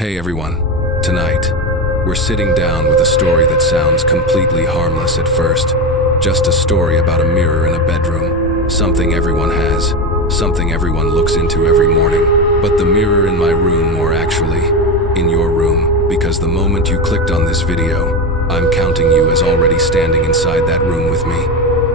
Hey everyone, tonight, we're sitting down with a story that sounds completely harmless at first. Just a story about a mirror in a bedroom. Something everyone has, something everyone looks into every morning. But the mirror in my room, or actually, in your room, because the moment you clicked on this video, I'm counting you as already standing inside that room with me.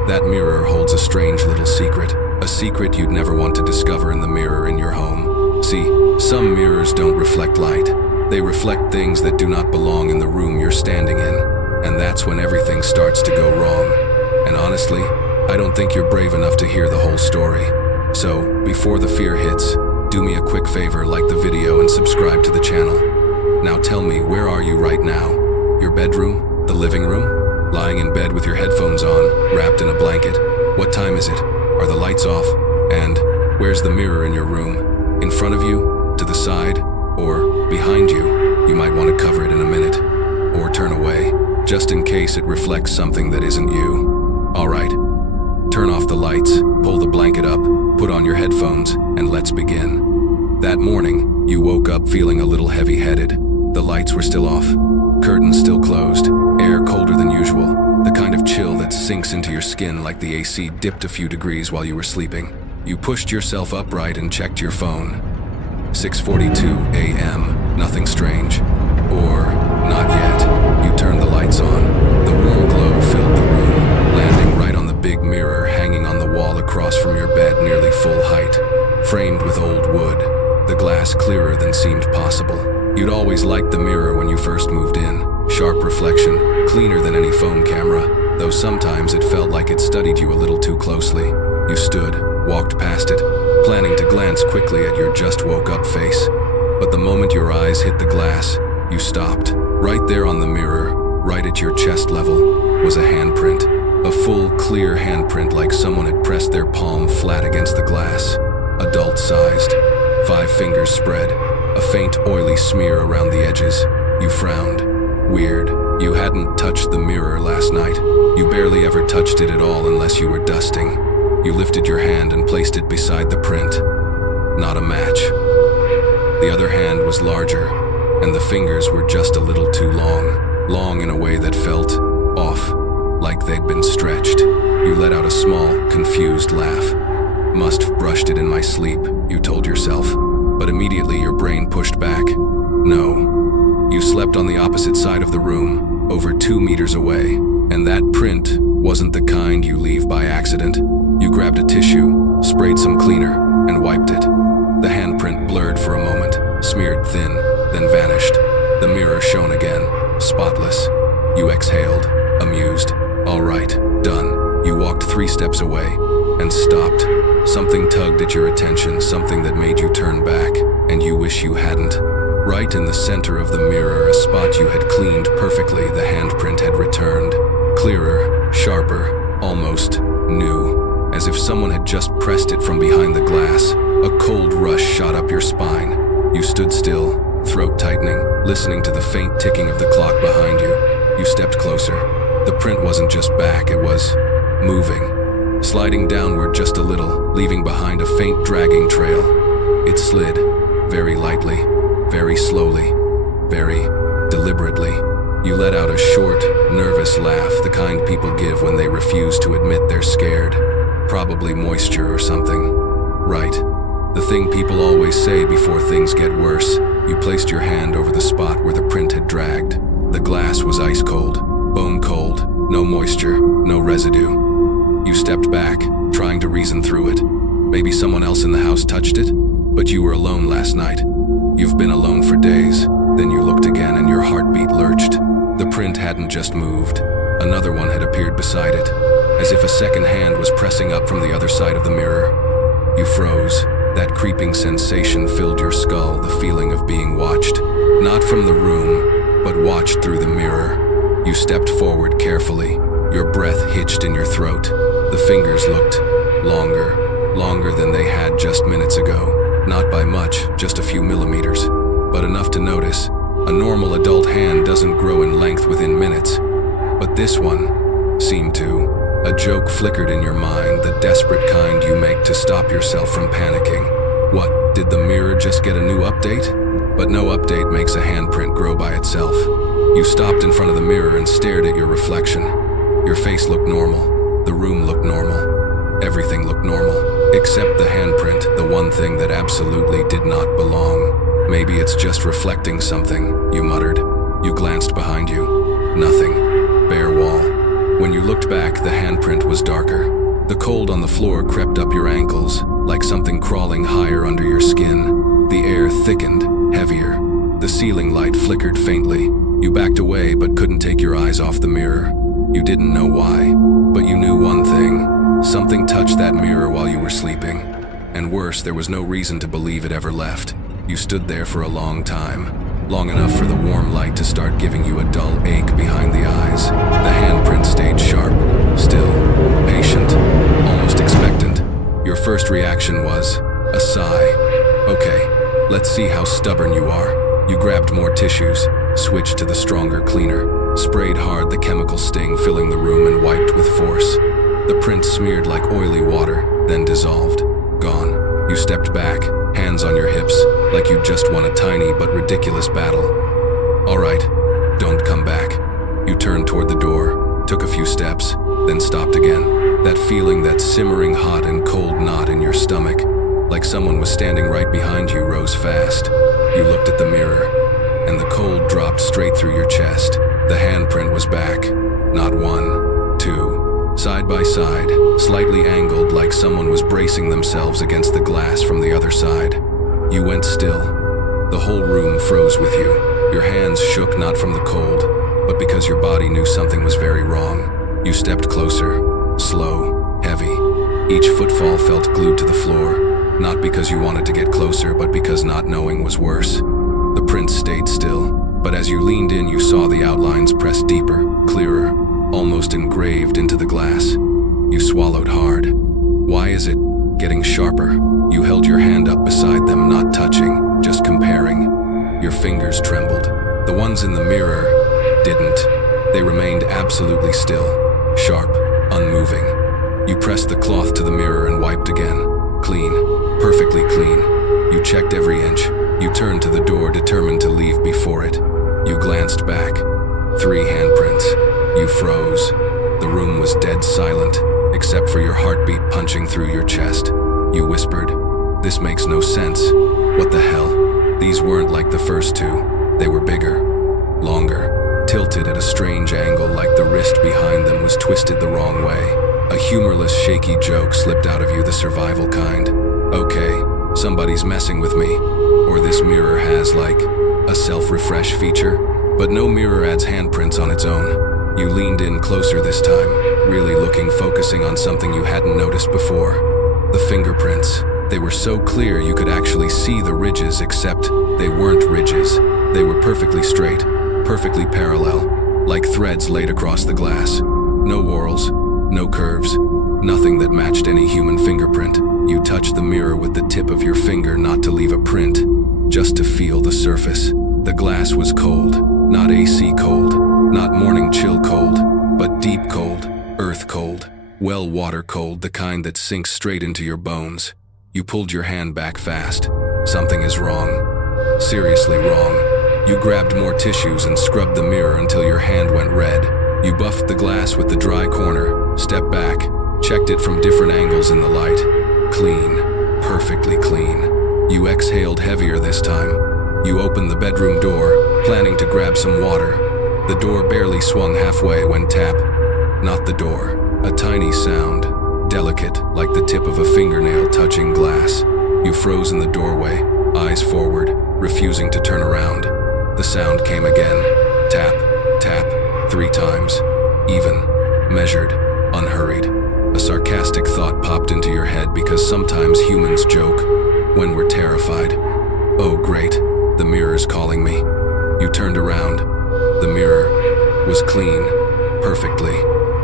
That mirror holds a strange little secret, a secret you'd never want to discover in the mirror in your home. See, some mirrors don't reflect light. They reflect things that do not belong in the room you're standing in. And that's when everything starts to go wrong. And honestly, I don't think you're brave enough to hear the whole story. So, before the fear hits, do me a quick favor, like the video and subscribe to the channel. Now tell me, where are you right now? Your bedroom? The living room? Lying in bed with your headphones on, wrapped in a blanket? What time is it? Are the lights off? And where's the mirror in your room? In front of you? To the side? Or behind you? You might want to cover it in a minute. Or turn away, just in case it reflects something that isn't you. Alright, turn off the lights, pull the blanket up, put on your headphones, and let's begin. That morning, you woke up feeling a little heavy-headed. The lights were still off, curtains still closed, air colder than usual, the kind of chill that sinks into your skin like the AC dipped a few degrees while you were sleeping. You pushed yourself upright and checked your phone. 6:42 a.m., nothing strange. Or, not yet. You turned the lights on. The warm glow filled the room, landing right on the big mirror hanging on the wall across from your bed, nearly full height. Framed with old wood, the glass clearer than seemed possible. You'd always liked the mirror when you first moved in. Sharp reflection, cleaner than any phone camera, though sometimes it felt like it studied you a little too closely. You stood, walked past it, planning to glance quickly at your just-woke-up face. But the moment your eyes hit the glass, you stopped. Right there on the mirror, right at your chest level, was a handprint. A full, clear handprint, like someone had pressed their palm flat against the glass. Adult-sized. 5 fingers spread, a faint, oily smear around the edges. You frowned. Weird. You hadn't touched the mirror last night. You barely ever touched it at all unless you were dusting. You lifted your hand and placed it beside the print. Not a match. The other hand was larger, and the fingers were just a little too long. Long in a way that felt off, like they'd been stretched. You let out a small, confused laugh. Must have brushed it in my sleep, you told yourself. But immediately your brain pushed back. No. You slept on the opposite side of the room, over 2 meters away. And that print wasn't the kind you leave by accident. You grabbed a tissue, sprayed some cleaner, and wiped it. The handprint blurred for a moment, smeared thin, then vanished. The mirror shone again, spotless. You exhaled, amused. All right, done. You walked 3 steps away, and stopped. Something tugged at your attention, something that made you turn back, and you wish you hadn't. Right in the center of the mirror, a spot you had cleaned perfectly, the handprint had returned. Clearer, sharper, almost new. As if someone had just pressed it from behind the glass. A cold rush shot up your spine. You stood still, throat tightening, listening to the faint ticking of the clock behind you. You stepped closer. The print wasn't just back, it was moving. Sliding downward just a little, leaving behind a faint dragging trail. It slid, very lightly, very slowly, very deliberately. You let out a short, nervous laugh, the kind people give when they refuse to admit they're scared. Probably moisture or something. Right. The thing people always say before things get worse. You placed your hand over the spot where the print had dragged. The glass was ice cold, bone cold, no moisture, no residue. You stepped back, trying to reason through it. Maybe someone else in the house touched it? But you were alone last night. You've been alone for days. Then you looked again and your heartbeat lurched. The print hadn't just moved. Another one had appeared beside it, as if a second hand was pressing up from the other side of the mirror. You froze. That creeping sensation filled your skull, the feeling of being watched. Not from the room, but watched through the mirror. You stepped forward carefully, your breath hitched in your throat. The fingers looked longer than they had just minutes ago. Not by much, just a few millimeters, but enough to notice. A normal adult hand doesn't grow in length within minutes, but this one seemed to. A joke flickered in your mind, the desperate kind you make to stop yourself from panicking. What, did the mirror just get a new update? But no update makes a handprint grow by itself. You stopped in front of the mirror and stared at your reflection. Your face looked normal. The room looked normal. Everything looked normal, except the handprint, the one thing that absolutely did not belong. Maybe it's just reflecting something, you muttered. You glanced behind you. Nothing. Bare wall. When you looked back, the handprint was darker. The cold on the floor crept up your ankles, like something crawling higher under your skin. The air thickened, heavier. The ceiling light flickered faintly. You backed away but couldn't take your eyes off the mirror. You didn't know why, but you knew one thing. Something touched that mirror while you were sleeping. And worse, there was no reason to believe it ever left. You stood there for a long time, long enough for the warm light to start giving you a dull ache behind the eyes. The handprint stayed sharp, still, patient, almost expectant. Your first reaction was a sigh. Okay, let's see how stubborn you are. You grabbed more tissues, switched to the stronger cleaner, sprayed hard the chemical sting filling the room and wiped with force. The print smeared like oily water, then dissolved. Gone. You stepped back, hands on your hips, like you'd just won a tiny but ridiculous battle. All right, don't come back. You turned toward the door, took a few steps, then stopped again. That feeling, that simmering hot and cold knot in your stomach, like someone was standing right behind you, rose fast. You looked at the mirror, and the cold dropped straight through your chest. The handprint was back. Not one, two. Side by side, slightly angled like someone was bracing themselves against the glass from the other side. You went still. The whole room froze with you. Your hands shook not from the cold, but because your body knew something was very wrong. You stepped closer, slow, heavy. Each footfall felt glued to the floor, not because you wanted to get closer, but because not knowing was worse. The print stayed still, but as you leaned in, you saw the outlines press deeper, clearer, almost engraved into the glass. You swallowed hard. Why is it getting sharper? You held your hand up beside them, not touching, just comparing. Your fingers trembled. The ones in the mirror didn't. They remained absolutely still, sharp, unmoving. You pressed the cloth to the mirror and wiped again. Clean, perfectly clean. You checked every inch. You turned to the door, determined to leave before it. You glanced back. 3 handprints. You froze. The room was dead silent, except for your heartbeat punching through your chest. You whispered, "This makes no sense. What the hell?" These weren't like the first 2. They were bigger, longer, tilted at a strange angle, like the wrist behind them was twisted the wrong way. A humorless, shaky joke slipped out of you, the survival kind. Okay, somebody's messing with me. Or this mirror has, like, a self-refresh feature. But no mirror adds handprints on its own. You leaned in closer this time, really looking, focusing on something you hadn't noticed before. The fingerprints. They were so clear you could actually see the ridges, except they weren't ridges. They were perfectly straight, perfectly parallel, like threads laid across the glass. No whorls, no curves, nothing that matched any human fingerprint. You touched the mirror with the tip of your finger, not to leave a print, just to feel the surface. The glass was cold, not AC cold, not morning chill cold, but deep cold, earth cold, well water cold, the kind that sinks straight into your bones. You pulled your hand back fast. Something is wrong. Seriously wrong. You grabbed more tissues and scrubbed the mirror until your hand went red. You buffed the glass with the dry corner, stepped back, checked it from different angles in the light. Clean, perfectly clean. You exhaled heavier this time. You opened the bedroom door, planning to grab some water. The door barely swung halfway when tap. Not the door. A tiny sound, delicate, like the tip of a fingernail touching glass. You froze in the doorway, eyes forward, refusing to turn around. The sound came again. Tap, tap, 3 times. Even, measured, unhurried. A sarcastic thought popped into your head because sometimes humans joke when we're terrified. Oh great, the mirror's calling me. You turned around. The mirror was clean, perfectly.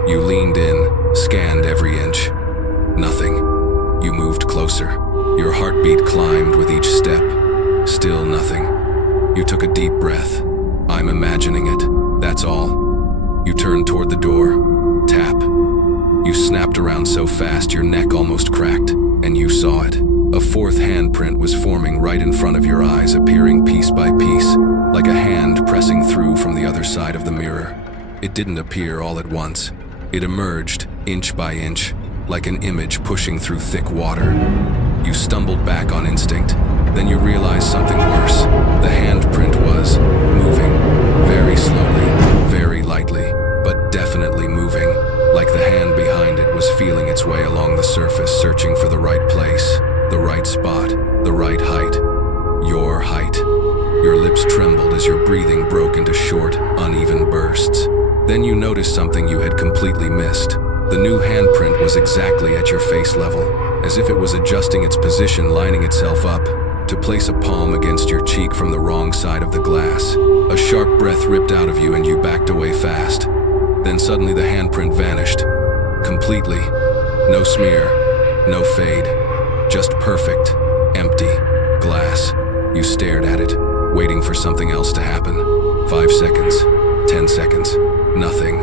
You leaned in, scanned every inch. Nothing. You moved closer. Your heartbeat climbed with each step. Still nothing. You took a deep breath. I'm imagining it, that's all. You turned toward the door. Tap. You snapped around so fast your neck almost cracked, and you saw it. A fourth handprint was forming right in front of your eyes, appearing piece by piece, like a hand pressing through from the other side of the mirror. It didn't appear all at once. It emerged, inch by inch, like an image pushing through thick water. You stumbled back on instinct. Then you realized something worse. The handprint was moving, very slowly, very lightly, but definitely moving, like the hand behind it was feeling its way along the surface, searching for the right place, the right spot, the right height. Your height. Your lips trembled as your breathing broke into short, uneven bursts. Then you noticed something you had completely missed. The new handprint was exactly at your face level, as if it was adjusting its position, lining itself up to place a palm against your cheek from the wrong side of the glass. A sharp breath ripped out of you and you backed away fast. Then suddenly the handprint vanished. Completely. No smear, no fade. Just perfect, empty glass. You stared at it, waiting for something else to happen. 5 seconds, 10 seconds, nothing.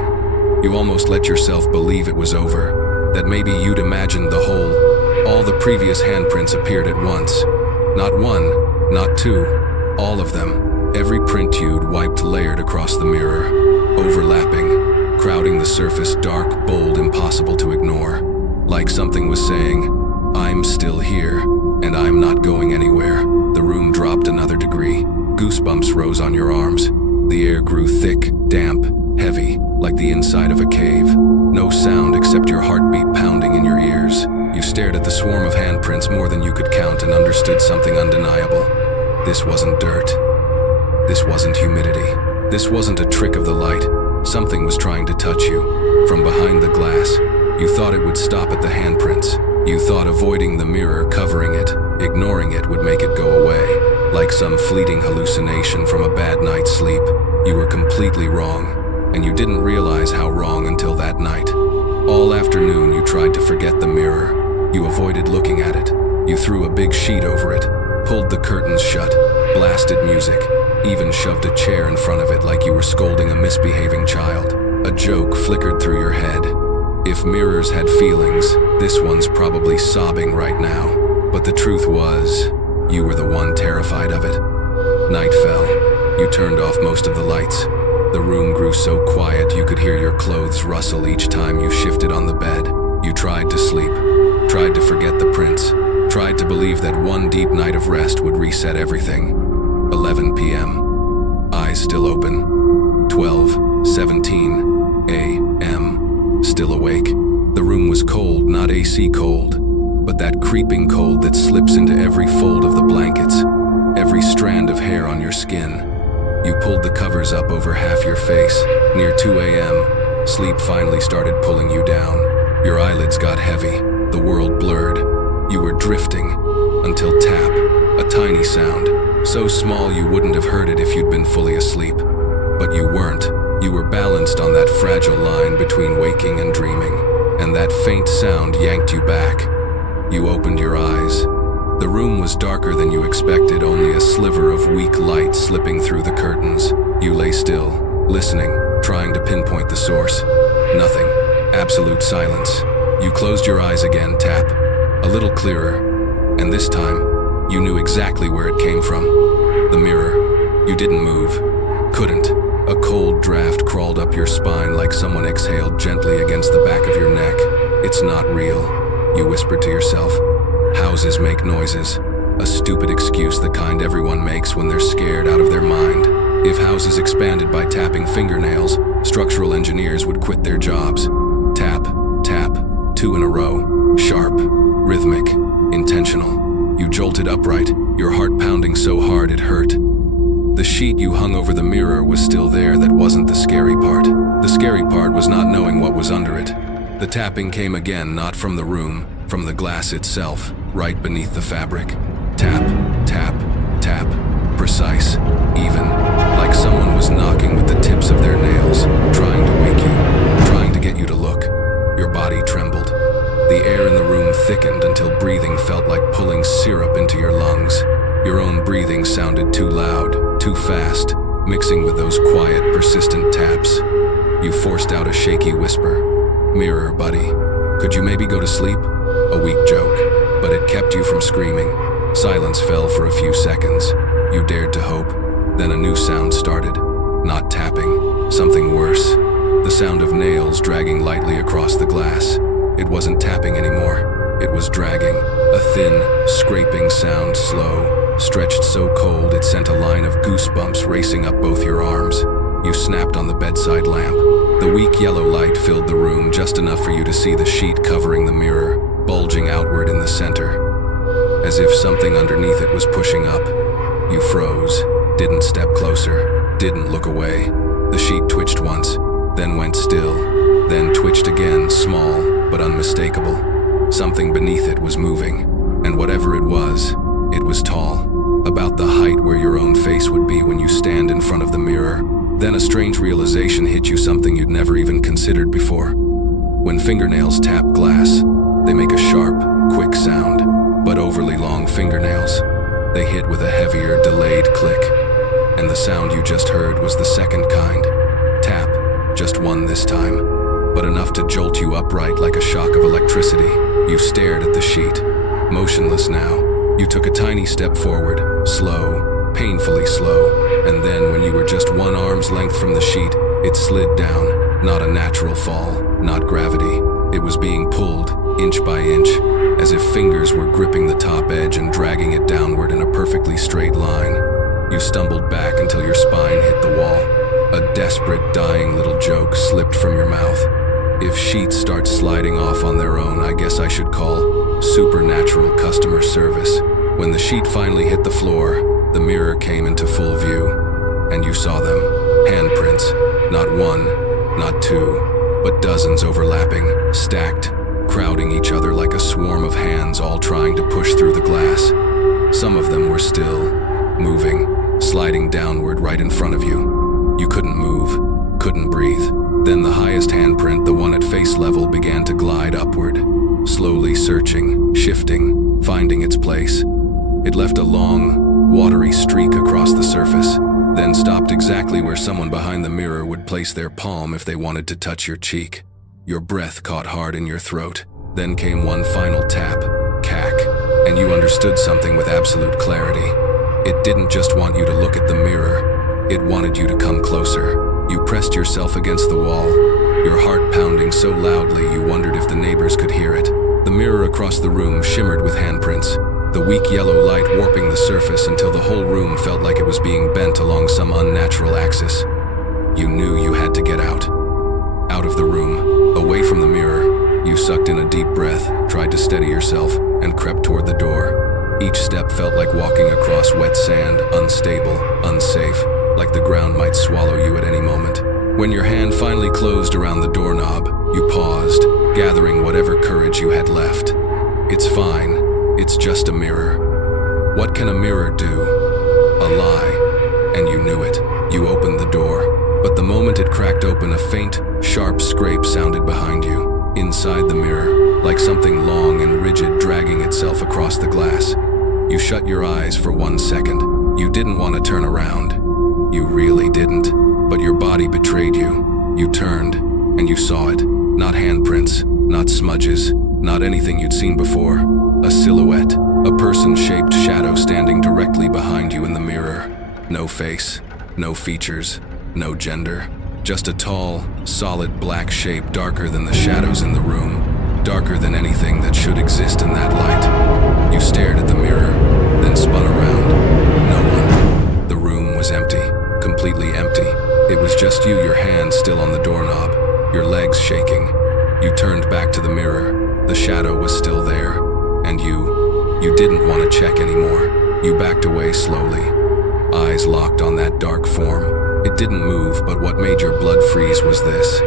You almost let yourself believe it was over, that maybe you'd imagined the whole. All the previous handprints appeared at once. Not one, not two, all of them. Every print you'd wiped layered across the mirror, overlapping, crowding the surface, dark, bold, impossible to ignore. Like something was saying, I'm still here, and I'm not going anywhere. The room dropped another degree. Goosebumps rose on your arms. The air grew thick, damp, heavy, like the inside of a cave. No sound except your heartbeat pounding in your ears. You stared at the swarm of handprints more than you could count and understood something undeniable. This wasn't dirt. This wasn't humidity. This wasn't a trick of the light. Something was trying to touch you. From behind the glass, you thought it would stop at the handprints. You thought avoiding the mirror, covering it, ignoring it would make it go away. Like some fleeting hallucination from a bad night's sleep. You were completely wrong, and you didn't realize how wrong until that night. All afternoon you tried to forget the mirror. You avoided looking at it. You threw a big sheet over it, pulled the curtains shut, blasted music, even shoved a chair in front of it like you were scolding a misbehaving child. A joke flickered through your head. If mirrors had feelings, this one's probably sobbing right now. But the truth was, you were the one terrified of it. Night fell. You turned off most of the lights. The room grew so quiet you could hear your clothes rustle each time you shifted on the bed. You tried to sleep, tried to forget the prints, tried to believe that one deep night of rest would reset everything. 11 p.m. Eyes still open. 12:17 a.m. Still awake. The room was cold, not AC cold, but that creeping cold that slips into every fold of the blankets, every strand of hair on your skin. You pulled the covers up over half your face. Near 2 a.m., sleep finally started pulling you down. Your eyelids got heavy. The world blurred. You were drifting until tap, a tiny sound, so small you wouldn't have heard it if you'd been fully asleep. But you weren't. You were balanced on that fragile line between waking and dreaming, and that faint sound yanked you back. You opened your eyes. The room was darker than you expected, only a sliver of weak light slipping through the curtains. You lay still, listening, trying to pinpoint the source. Nothing. Absolute silence. You closed your eyes again, tap. A little clearer. And this time, you knew exactly where it came from. The mirror. You didn't move. Couldn't. A cold draft crawled up your spine like someone exhaled gently against the back of your neck. It's not real, you whispered to yourself. Houses make noises. A stupid excuse, the kind everyone makes when they're scared out of their mind. If houses expanded by tapping fingernails, structural engineers would quit their jobs. Tap, tap, 2 in a row. Sharp, rhythmic, intentional. You jolted upright, your heart pounding so hard it hurt. The sheet you hung over the mirror was still there. That wasn't the scary part. The scary part was not knowing what was under it. The tapping came again, not from the room, from the glass itself, right beneath the fabric. Tap, tap, tap, precise, even, like someone was knocking with the tips of their nails, trying to wake you, trying to get you to look. Your body trembled. The air in the room thickened until breathing felt like pulling syrup into your lungs. Your own breathing sounded too loud, too fast, mixing with those quiet, persistent taps. You forced out a shaky whisper. Mirror, buddy, could you maybe go to sleep? A weak joke. but it kept you from screaming. Silence fell for a few seconds. You dared to hope. Then a new sound started. Not tapping, something worse. The sound of nails dragging lightly across the glass. It wasn't tapping anymore. It was dragging. A thin, scraping sound, slow, stretched so cold it sent a line of goosebumps racing up both your arms. You snapped on the bedside lamp. The weak yellow light filled the room just enough for you to see the sheet covering the mirror, bulging outward in the center. As if something underneath it was pushing up. You froze, didn't step closer, didn't look away. The sheet twitched once, then went still, then twitched again, small but unmistakable. Something beneath it was moving, and whatever it was tall, about the height where your own face would be when you stand in front of the mirror. Then a strange realization hit you, something you'd never even considered before. When fingernails tap glass, they make a sharp, quick sound, but overly long fingernails, they hit with a heavier, delayed click. And the sound you just heard was the second kind. Tap, just one this time, but enough to jolt you upright like a shock of electricity. You stared at the sheet, motionless now. You took a tiny step forward, slow, painfully slow, and then when you were just one arm's length from the sheet, it slid down. Not a natural fall, not gravity. It was being pulled, inch by inch, as if fingers were gripping the top edge and dragging it downward in a perfectly straight line. You stumbled back until your spine hit the wall. A desperate, dying little joke slipped from your mouth. If sheets start sliding off on their own, I guess I should call supernatural customer service. When the sheet finally hit the floor, the mirror came into full view, and you saw them. Handprints, not one, not two, but dozens overlapping, stacked, crowding each other like a swarm of hands all trying to push through the glass. Some of them were still moving, sliding downward right in front of you. You couldn't move, couldn't breathe. Then the highest handprint, the one at face level, began to glide upward, slowly searching, shifting, finding its place. It left a long, watery streak across the surface, then stopped exactly where someone behind the mirror would place their palm if they wanted to touch your cheek. Your breath caught hard in your throat. Then came one final tap, cack, and you understood something with absolute clarity. It didn't just want you to look at the mirror, it wanted you to come closer. You pressed yourself against the wall, your heart pounding so loudly you wondered if the neighbors could hear it. The mirror across the room shimmered with handprints, the weak yellow light warping the surface until the whole room felt like it was being bent along some unnatural axis. You knew you had to get out. Out of the room, away from the mirror. You sucked in a deep breath, tried to steady yourself, and crept toward the door. Each step felt like walking across wet sand, unstable, unsafe, like the ground might swallow you at any moment. When your hand finally closed around the doorknob, you paused, gathering whatever courage you had left. It's fine. It's just a mirror. What can a mirror do? A lie. And you knew it. You opened the door. But the moment it cracked open, a faint, sharp scrape sounded behind you, inside the mirror, like something long and rigid dragging itself across the glass. You shut your eyes for 1 second. You didn't want to turn around. You really didn't. But your body betrayed you. You turned, and you saw it. Not handprints, not smudges, not anything you'd seen before. A silhouette, a person-shaped shadow standing directly behind you in the mirror. No face, no features, no gender. Just a tall, solid black shape darker than the shadows in the room. Darker than anything that should exist in that light. You stared at the mirror, then spun around. No one. The room was empty, completely empty. It was just you, your hand still on the doorknob, your legs shaking. You turned back to the mirror. The shadow was still there. And you didn't want to check anymore. You backed away slowly, eyes locked on that dark form. It didn't move, but what made your blood freeze was this.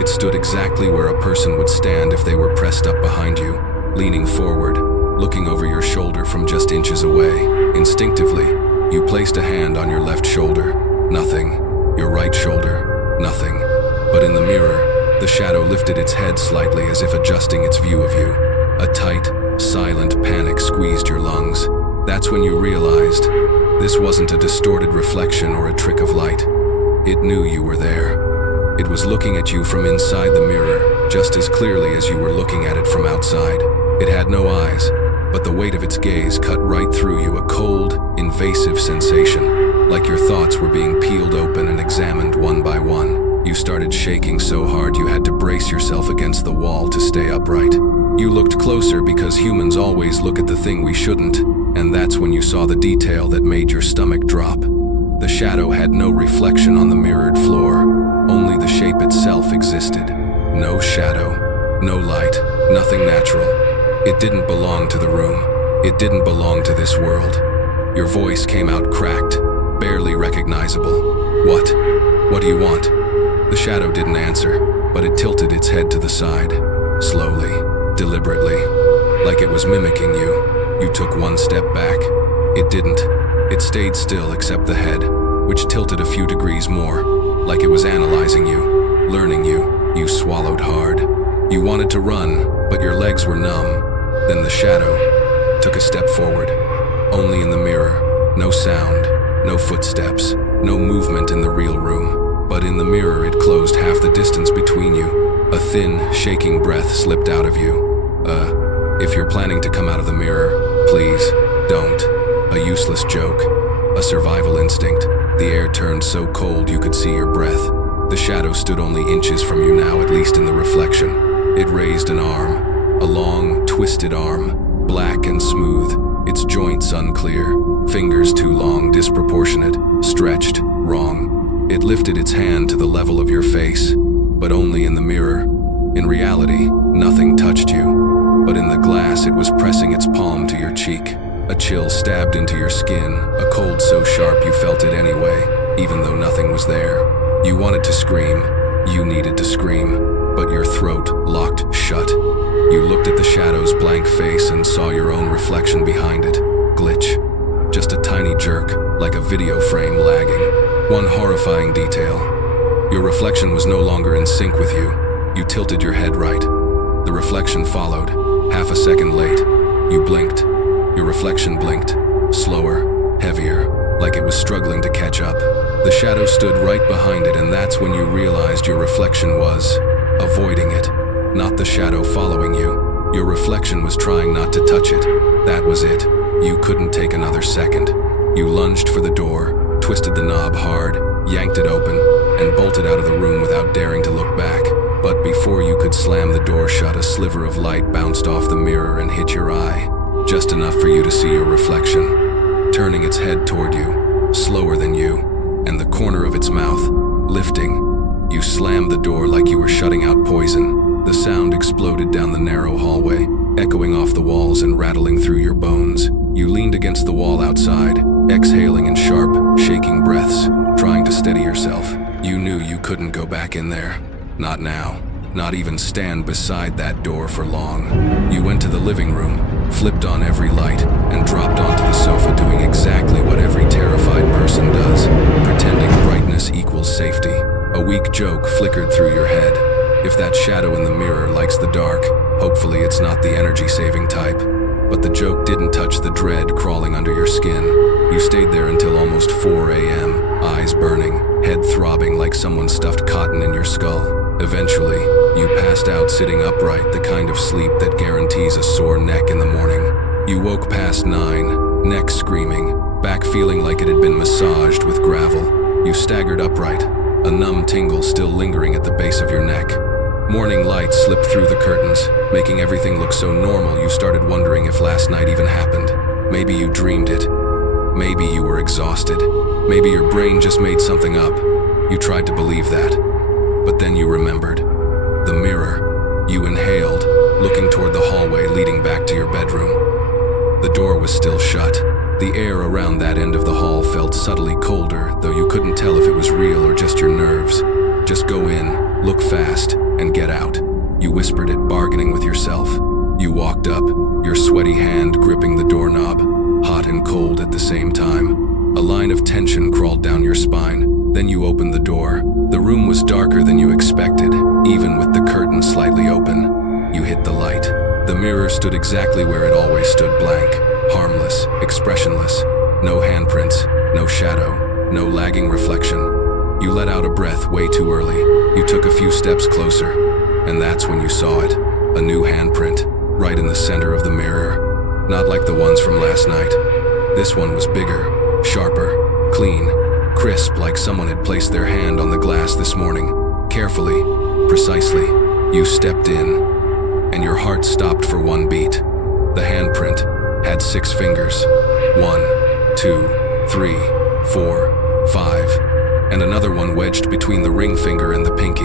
It stood exactly where a person would stand if they were pressed up behind you, leaning forward, looking over your shoulder from just inches away. Instinctively, you placed a hand on your left shoulder. Nothing. Your right shoulder. Nothing. But in the mirror, the shadow lifted its head slightly as if adjusting its view of you. A tight, silent panic squeezed your lungs. That's when you realized this wasn't a distorted reflection or a trick of light. It knew you were there. It was looking at you from inside the mirror, just as clearly as you were looking at it from outside. It had no eyes, but the weight of its gaze cut right through you, a cold, invasive sensation, like your thoughts were being peeled open and examined one by one. You started shaking so hard you had to brace yourself against the wall to stay upright. You looked closer because humans always look at the thing we shouldn't, and that's when you saw the detail that made your stomach drop. The shadow had no reflection on the mirrored floor, only the shape itself existed. No shadow, no light, nothing natural. It didn't belong to the room. It didn't belong to this world. Your voice came out cracked, barely recognizable. What? What do you want? The shadow didn't answer, but it tilted its head to the side, slowly, deliberately, like it was mimicking you. You took one step back. It didn't. It stayed still except the head, which tilted a few degrees more, like it was analyzing you, learning you. You swallowed hard. You wanted to run, but your legs were numb. Then the shadow took a step forward. Only in the mirror. No sound, no footsteps, no movement in the real room. But in the mirror it closed half the distance between you. A thin, shaking breath slipped out of you. If you're planning to come out of the mirror, please, don't. A useless joke. A survival instinct. The air turned so cold you could see your breath. The shadow stood only inches from you now, at least in the reflection. It raised an arm. A long, twisted arm. Black and smooth. Its joints unclear. Fingers too long, disproportionate. Stretched. Wrong. It lifted its hand to the level of your face, but only in the mirror. In reality, nothing touched you. But in the glass, it was pressing its palm to your cheek. A chill stabbed into your skin, a cold so sharp you felt it anyway, even though nothing was there. You wanted to scream. You needed to scream, but your throat locked shut. You looked at the shadow's blank face and saw your own reflection behind it. Glitch. Just a tiny jerk, like a video frame lagging. One horrifying detail. Your reflection was no longer in sync with you. You tilted your head right. The reflection followed. Half a second late. You blinked. Your reflection blinked. Slower, heavier, like it was struggling to catch up. The shadow stood right behind it, and that's when you realized your reflection was avoiding it. Not the shadow following you. Your reflection was trying not to touch it. That was it. You couldn't take another second. You lunged for the door, twisted the knob hard, yanked it open, and bolted out of the room without daring to look back. But before you could slam the door shut, a sliver of light bounced off the mirror and hit your eye. Just enough for you to see your reflection, turning its head toward you, slower than you, and the corner of its mouth, lifting. You slammed the door like you were shutting out poison. The sound exploded down the narrow hallway, echoing off the walls and rattling through your bones. You leaned against the wall outside, exhaling in sharp, shaking breaths, trying to steady yourself. You knew you couldn't go back in there. Not now. Not even stand beside that door for long. You went to the living room, flipped on every light, and dropped onto the sofa, doing exactly what every terrified person does, pretending brightness equals safety. A weak joke flickered through your head. If that shadow in the mirror likes the dark, hopefully it's not the energy-saving type. But the joke didn't touch the dread crawling under your skin. You stayed there until almost 4 a.m., eyes burning, head throbbing like someone stuffed cotton in your skull. Eventually, you passed out sitting upright, the kind of sleep that guarantees a sore neck in the morning. You woke past 9, neck screaming, back feeling like it had been massaged with gravel. You staggered upright, a numb tingle still lingering at the base of your neck. Morning light slipped through the curtains, making everything look so normal you started wondering if last night even happened. Maybe you dreamed it. Maybe you were exhausted. Maybe your brain just made something up. You tried to believe that. But then you remembered. The mirror. You inhaled, looking toward the hallway leading back to your bedroom. The door was still shut. The air around that end of the hall felt subtly colder, though you couldn't tell if it was real or just your nerves. Just go in, look fast, and get out. You whispered it, bargaining with yourself. You walked up, your sweaty hand gripping the doorknob, hot and cold at the same time. A line of tension crawled down your spine. Then you opened the door. The room was darker than you expected, even with the curtain slightly open. You hit the light. The mirror stood exactly where it always stood, blank, harmless, expressionless. No handprints, no shadow, no lagging reflection. You let out a breath way too early. You took a few steps closer, and that's when you saw it. A new handprint, right in the center of the mirror. Not like the ones from last night. This one was bigger, sharper, clean, crisp, like someone had placed their hand on the glass this morning. Carefully, precisely, you stepped in, and your heart stopped for one beat. The handprint had 6 fingers. 1, 2, 3, 4, 5, and another one wedged between the ring finger and the pinky.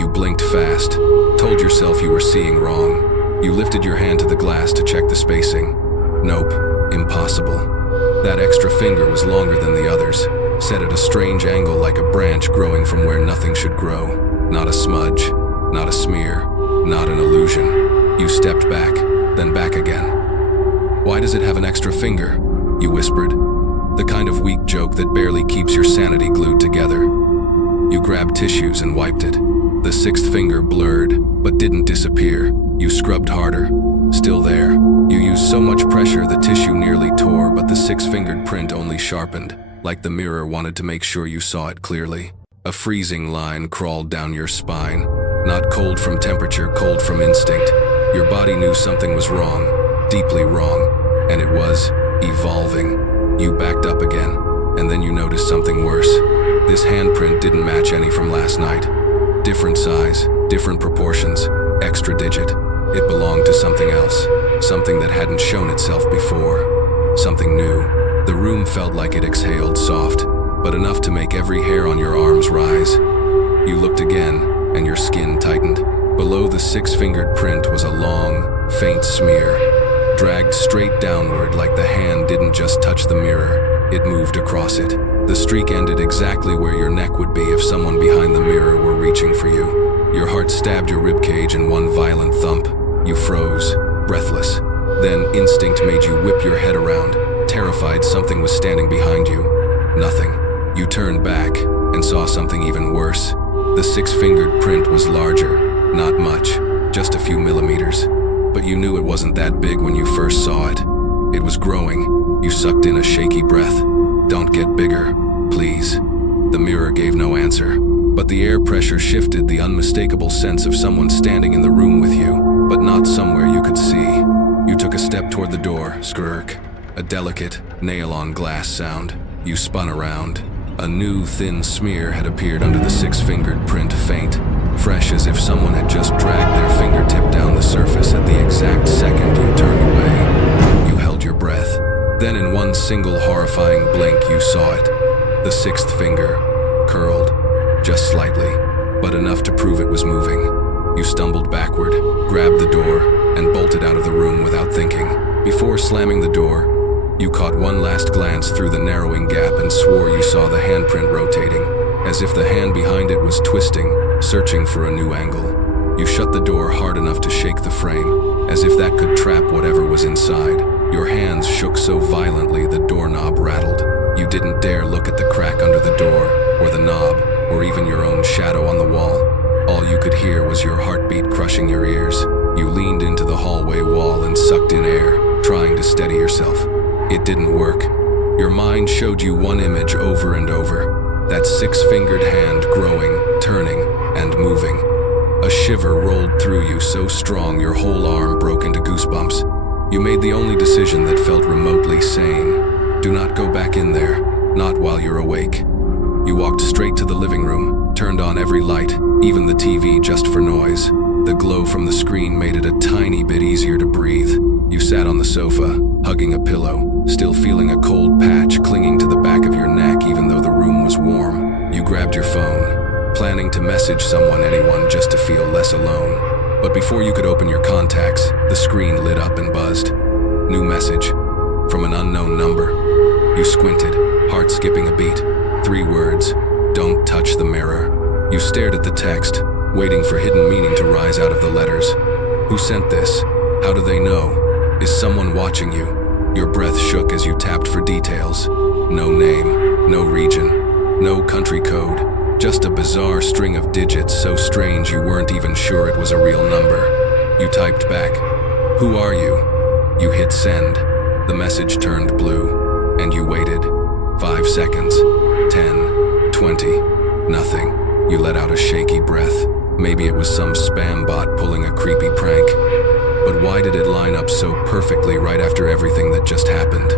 You blinked fast, told yourself you were seeing wrong. You lifted your hand to the glass to check the spacing. Nope, impossible. That extra finger was longer than the others, set at a strange angle like a branch growing from where nothing should grow. Not a smudge, not a smear, not an illusion. You stepped back, then back again. Why does it have an extra finger? You whispered. The kind of weak joke that barely keeps your sanity glued together. You grabbed tissues and wiped it. The 6th finger blurred, but didn't disappear. You scrubbed harder. Still there. You used so much pressure the tissue nearly tore, but the 6-fingered print only sharpened, like the mirror wanted to make sure you saw it clearly. A freezing line crawled down your spine. Not cold from temperature, cold from instinct. Your body knew something was wrong, deeply wrong, and it was evolving. You backed up again, and then you noticed something worse. This handprint didn't match any from last night. Different size, different proportions, extra digit. It belonged to something else, something that hadn't shown itself before. Something new. The room felt like it exhaled soft, but enough to make every hair on your arms rise. You looked again, and your skin tightened. Below the 6-fingered print was a long, faint smear, dragged straight downward like the hand didn't just touch the mirror, it moved across it. The streak ended exactly where your neck would be if someone behind the mirror were reaching for you. Your heart stabbed your ribcage in one violent thump. You froze, breathless. Then instinct made you whip your head around, terrified something was standing behind you. Nothing. You turned back and saw something even worse. The 6-fingered print was larger, not much, just a few millimeters. But you knew it wasn't that big when you first saw it. It was growing. You sucked in a shaky breath. Don't get bigger, please. The mirror gave no answer, but the air pressure shifted, the unmistakable sense of someone standing in the room with you, but not somewhere you could see. You took a step toward the door, skrrk. A delicate, nail-on-glass sound. You spun around. A new, thin smear had appeared under the 6-fingered print, faint, fresh as if someone had just dragged their fingertip down the surface at the exact second you turned away. You held your breath. Then in one single horrifying blink you saw it. The 6th finger, curled, just slightly, but enough to prove it was moving. You stumbled backward, grabbed the door, and bolted out of the room without thinking. Before slamming the door, you caught one last glance through the narrowing gap and swore you saw the handprint rotating, as if the hand behind it was twisting, searching for a new angle. You shut the door hard enough to shake the frame, as if that could trap whatever was inside. Your hands shook so violently the doorknob rattled. You didn't dare look at the crack under the door, or the knob, or even your own shadow on the wall. All you could hear was your heartbeat crushing your ears. You leaned into the hallway wall and sucked in air, trying to steady yourself. It didn't work. Your mind showed you one image over and over. That 6-fingered hand growing, turning, and moving. A shiver rolled through you so strong your whole arm broke into goosebumps. You made the only decision that felt remotely sane. Do not go back in there, not while you're awake. You walked straight to the living room, turned on every light, even the TV just for noise. The glow from the screen made it a tiny bit easier to breathe. You sat on the sofa, hugging a pillow, still feeling a cold patch clinging to the back of your neck even though the room was warm. You grabbed your phone, planning to message someone, anyone, just to feel less alone. But before you could open your contacts, the screen lit up and buzzed. New message, from an unknown number. You squinted, heart skipping a beat. 3 words, don't touch the mirror. You stared at the text, waiting for hidden meaning to rise out of the letters. Who sent this? How do they know? Is someone watching you? Your breath shook as you tapped for details. No name, no region, no country code. Just a bizarre string of digits so strange you weren't even sure it was a real number. You typed back, "Who are you?" You hit send. The message turned blue, and you waited. 5 seconds, 10, 20, nothing. You let out a shaky breath. Maybe it was some spam bot pulling a creepy prank. But why did it line up so perfectly right after everything that just happened?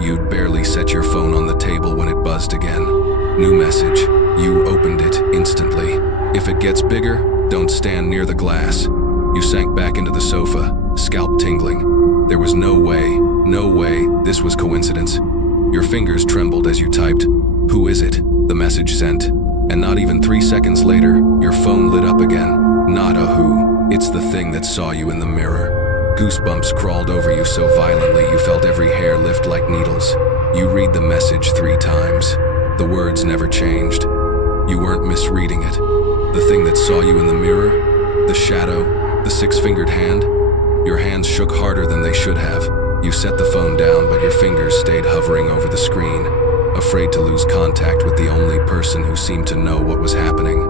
You'd barely set your phone on the table when it buzzed again. New message. You opened it instantly. If it gets bigger, don't stand near the glass. You sank back into the sofa, scalp tingling. There was no way this was coincidence. Your fingers trembled as you typed, "Who is it?" The message sent. And not even 3 seconds later, your phone lit up again. Not a who, it's the thing that saw you in the mirror. Goosebumps crawled over you so violently you felt every hair lift like needles. You read the message 3 times. The words never changed. You weren't misreading it. The thing that saw you in the mirror, the shadow, the 6-fingered hand, your hands shook harder than they should have. You set the phone down, but your fingers stayed hovering over the screen, afraid to lose contact with the only person who seemed to know what was happening.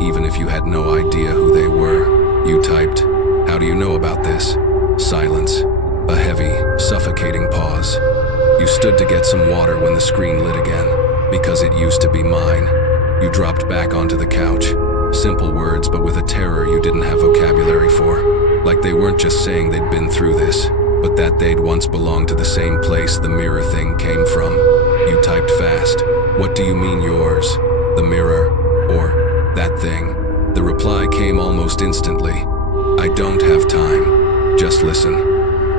Even if you had no idea who they were, you typed, "How do you know about this?" Silence. A heavy, suffocating pause. You stood to get some water when the screen lit again. "Because it used to be mine." You dropped back onto the couch. Simple words, but with a terror you didn't have vocabulary for. Like they weren't just saying they'd been through this, but that they'd once belonged to the same place the mirror thing came from. You typed fast. "What do you mean yours? The mirror? Or that thing?" The reply came almost instantly. "I don't have time. Just listen.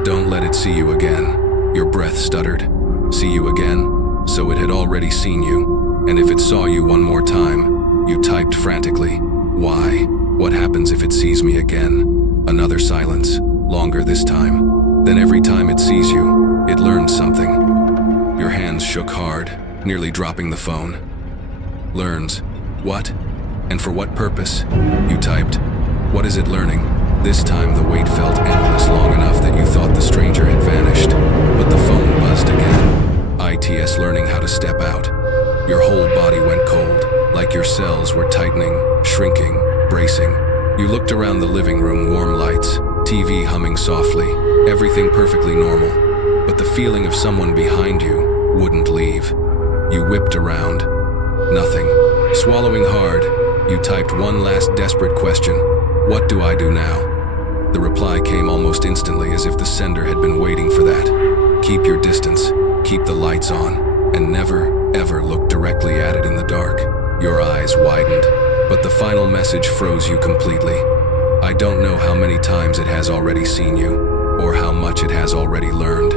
Don't let it see you again." Your breath stuttered. "See you again?" So it had already seen you. And if it saw you one more time, you typed frantically, "Why? What happens if it sees me again?" Another silence, longer this time. Then every time it sees you, it learns something. Your hands shook hard, nearly dropping the phone. "Learns? What? And for what purpose?" You typed. "What is it learning?" This time the wait felt endless, long enough that you thought the stranger had vanished. But the phone buzzed again. ITS learning how to step out. Your whole body went cold, like your cells were tightening, shrinking, bracing. You looked around the living room, warm lights, TV humming softly, everything perfectly normal. But the feeling of someone behind you wouldn't leave. You whipped around. Nothing. Swallowing hard, you typed one last desperate question. "What do I do now?" The reply came almost instantly, as if the sender had been waiting for that. "Keep your distance, keep the lights on, and never, ever look directly at it in the dark." Your eyes widened, but the final message froze you completely. "I don't know how many times it has already seen you, or how much it has already learned."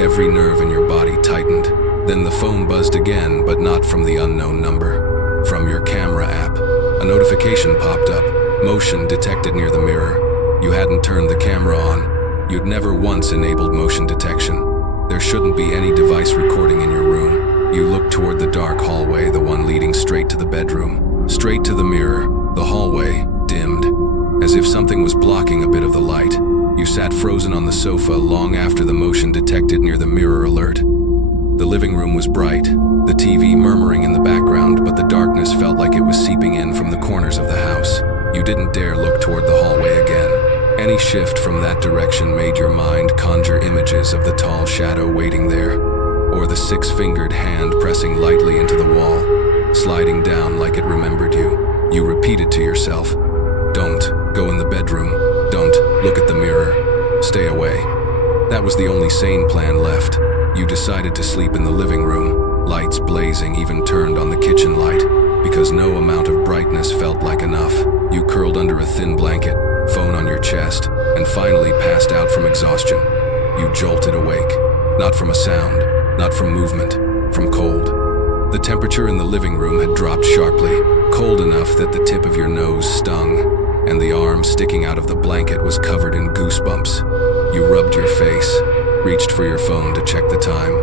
Every nerve in your body tightened. Then the phone buzzed again, but not from the unknown number. From your camera app. A notification popped up. Motion detected near the mirror. You hadn't turned the camera on. You'd never once enabled motion detection. There shouldn't be any device recording in your room. You looked toward the dark hallway, the one leading straight to the bedroom. Straight to the mirror. The hallway dimmed, as if something was blocking a bit of the light. You sat frozen on the sofa long after the motion detected near the mirror alert. The living room was bright, the TV murmuring in the background, but the darkness felt like it was seeping in from the corners of the house. You didn't dare look toward the hallway again. Any shift from that direction made your mind conjure images of the tall shadow waiting there, or the 6-fingered hand pressing lightly into the wall, sliding down like it remembered you. You repeated to yourself, "Don't go in the bedroom. Don't look at the mirror. Stay away." That was the only sane plan left. You decided to sleep in the living room, lights blazing, even turned on the kitchen light, because no amount of brightness felt like enough. You curled under a thin blanket, phone on your chest, and finally passed out from exhaustion. You jolted awake, not from a sound, not from movement, from cold. The temperature in the living room had dropped sharply, cold enough that the tip of your nose stung, and the arm sticking out of the blanket was covered in goosebumps. You rubbed your face, reached for your phone to check the time.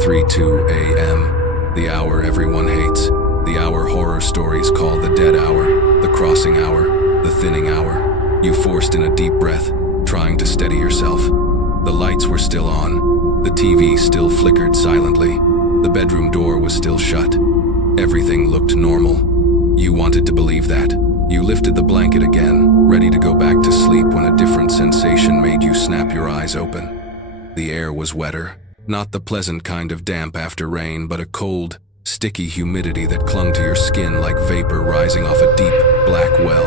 3:02 a.m., the hour everyone hates, the hour horror stories call the dead hour, the crossing hour, the thinning hour. You forced in a deep breath, trying to steady yourself. The lights were still on, the TV still flickered silently, the bedroom door was still shut. Everything looked normal. You wanted to believe that. You lifted the blanket again, ready to go back to sleep when a different sensation made you snap your eyes open. The air was wetter, not the pleasant kind of damp after rain, but a cold, sticky humidity that clung to your skin like vapor rising off a deep, black well.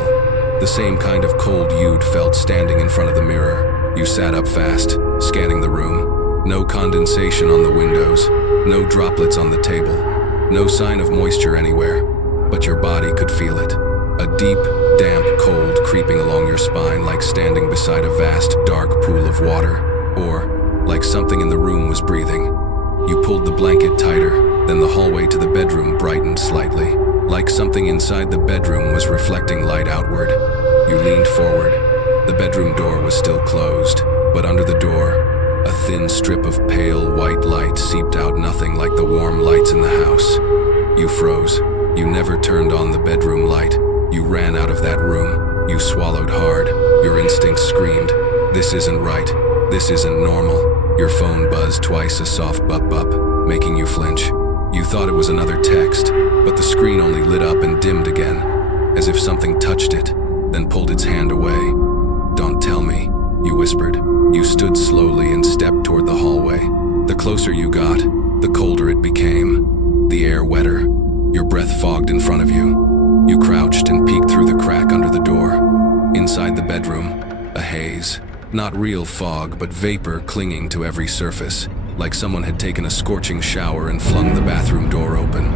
The same kind of cold you'd felt standing in front of the mirror. You sat up fast, scanning the room. No condensation on the windows, no droplets on the table, no sign of moisture anywhere, but your body could feel it. A deep, damp cold creeping along your spine like standing beside a vast, dark pool of water, or like something in the room was breathing. You pulled the blanket tighter, then the hallway to the bedroom brightened slightly, like something inside the bedroom was reflecting light outward. You leaned forward. The bedroom door was still closed, but under the door, a thin strip of pale white light seeped out, nothing like the warm lights in the house. You froze. You never turned on the bedroom light. You ran out of that room. You swallowed hard. Your instincts screamed, "This isn't right. This isn't normal." Your phone buzzed twice, a soft bup-bup, making you flinch. You thought it was another text, but the screen only lit up and dimmed again, as if something touched it, then pulled its hand away. "Don't tell me," you whispered. You stood slowly and stepped toward the hallway. The closer you got, the colder it became, the air wetter. Your breath fogged in front of you. You crouched and peeked through the crack under the door. Inside the bedroom, a haze. Not real fog, but vapor clinging to every surface, like someone had taken a scorching shower and flung the bathroom door open.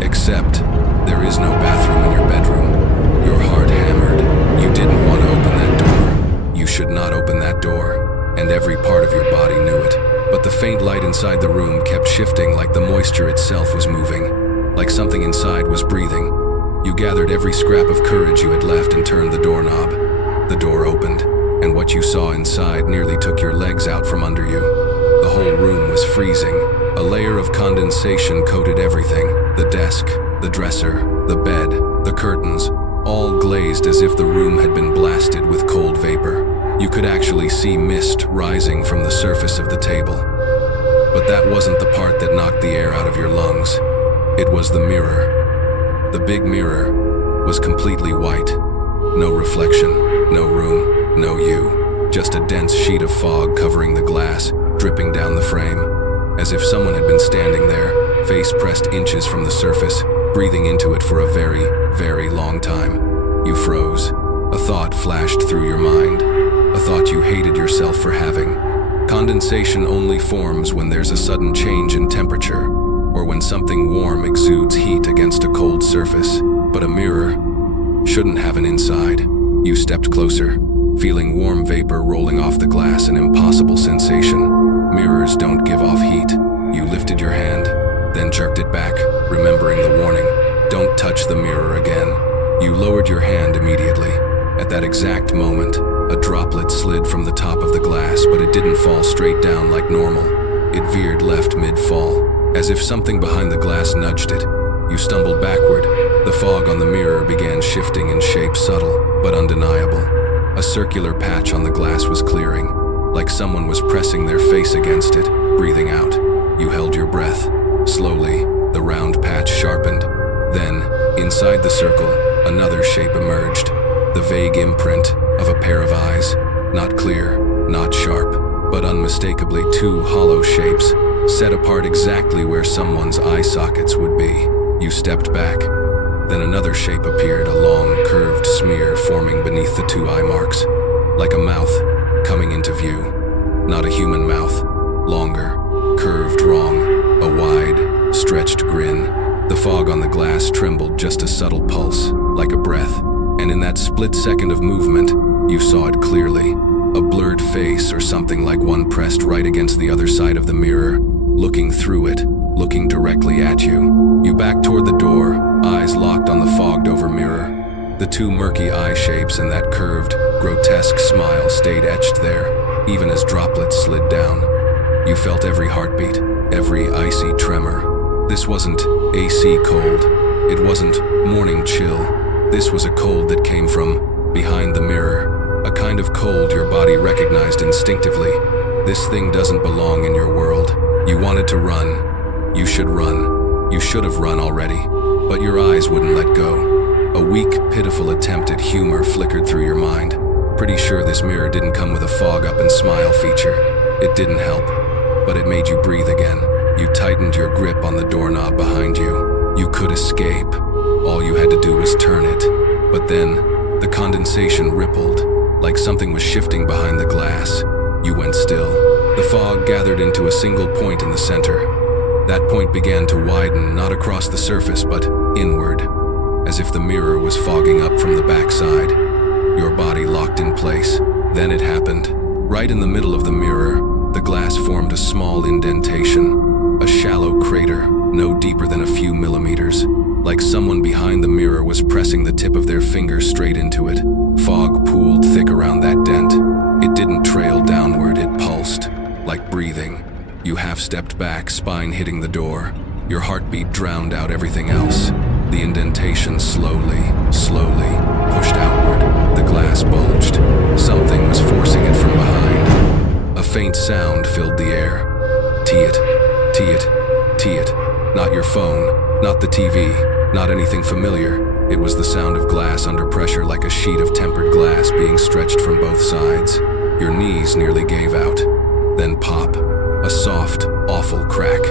Except, there is no bathroom in your bedroom. Your heart hammered. You didn't want to open that door. You should not open that door, and every part of your body knew it. But the faint light inside the room kept shifting, like the moisture itself was moving, like something inside was breathing. You gathered every scrap of courage you had left and turned the doorknob. The door opened, and what you saw inside nearly took your legs out from under you. The whole room was freezing. A layer of condensation coated everything. The desk, the dresser, the bed, the curtains, all glazed as if the room had been blasted with cold vapor. You could actually see mist rising from the surface of the table. But that wasn't the part that knocked the air out of your lungs. It was the mirror. The big mirror was completely white. No reflection, no room, no you. Just a dense sheet of fog covering the glass, dripping down the frame, as if someone had been standing there, face pressed inches from the surface, breathing into it for a very, very long time. You froze. A thought flashed through your mind, a thought you hated yourself for having. Condensation only forms when there's a sudden change in temperature, or when something warm exudes heat against a cold surface. But a mirror shouldn't have an inside. You stepped closer, feeling warm vapor rolling off the glass, an impossible sensation. Mirrors don't give off heat. You lifted your hand, then jerked it back, remembering the warning, "Don't touch the mirror again." You lowered your hand immediately. At that exact moment, a droplet slid from the top of the glass, but it didn't fall straight down like normal. It veered left mid-fall, as if something behind the glass nudged it. You stumbled backward. The fog on the mirror began shifting in shape, subtle but undeniable. A circular patch on the glass was clearing, like someone was pressing their face against it, breathing out. You held your breath. Slowly, the round patch sharpened. Then, inside the circle, another shape emerged. The vague imprint of a pair of eyes. Not clear, not sharp, but unmistakably two hollow shapes, set apart exactly where someone's eye sockets would be. You stepped back. Then another shape appeared, a long, curved smear forming beneath the two eye marks, like a mouth coming into view. Not a human mouth, longer, curved wrong, a wide, stretched grin. The fog on the glass trembled, just a subtle pulse, like a breath, and in that split second of movement, you saw it clearly. A blurred face, or something like one pressed right against the other side of the mirror, looking through it, looking directly at you. You backed toward the door, eyes locked on the fogged-over mirror. The two murky eye shapes and that curved, grotesque smile stayed etched there, even as droplets slid down. You felt every heartbeat, every icy tremor. This wasn't AC cold. It wasn't morning chill. This was a cold that came from behind the mirror, a kind of cold your body recognized instinctively. This thing doesn't belong in your world. You wanted to run. You should run. You should have run already, but your eyes wouldn't let go. A weak, pitiful attempt at humor flickered through your mind. Pretty sure this mirror didn't come with a fog up and smile feature. It didn't help, but it made you breathe again. You tightened your grip on the doorknob behind you. You could escape. All you had to do was turn it. But then, the Condensation rippled, like something was shifting behind the glass. You went still. The fog gathered into a single point in the center. That point began to widen, not across the surface, but inward, as if the mirror was fogging up from the backside. Your body locked in place. Then it happened. Right in the middle of the mirror, the glass formed a small indentation, a shallow crater, no deeper than a few millimeters, like someone behind the mirror was pressing the tip of their finger straight into it. Fog pooled thick around that dent. It didn't trail downward, it pulsed, like breathing. You half-stepped back, spine hitting the door. Your heartbeat drowned out everything else. The indentation slowly pushed outward. The glass bulged. Something was forcing it from behind. A faint sound filled the air. Tee it, tee it, tee it. Not your phone, not the TV, not anything familiar. It was the sound of glass under pressure, like a sheet of tempered glass being stretched from both sides. Your knees nearly gave out. Then pop. A soft, awful crack.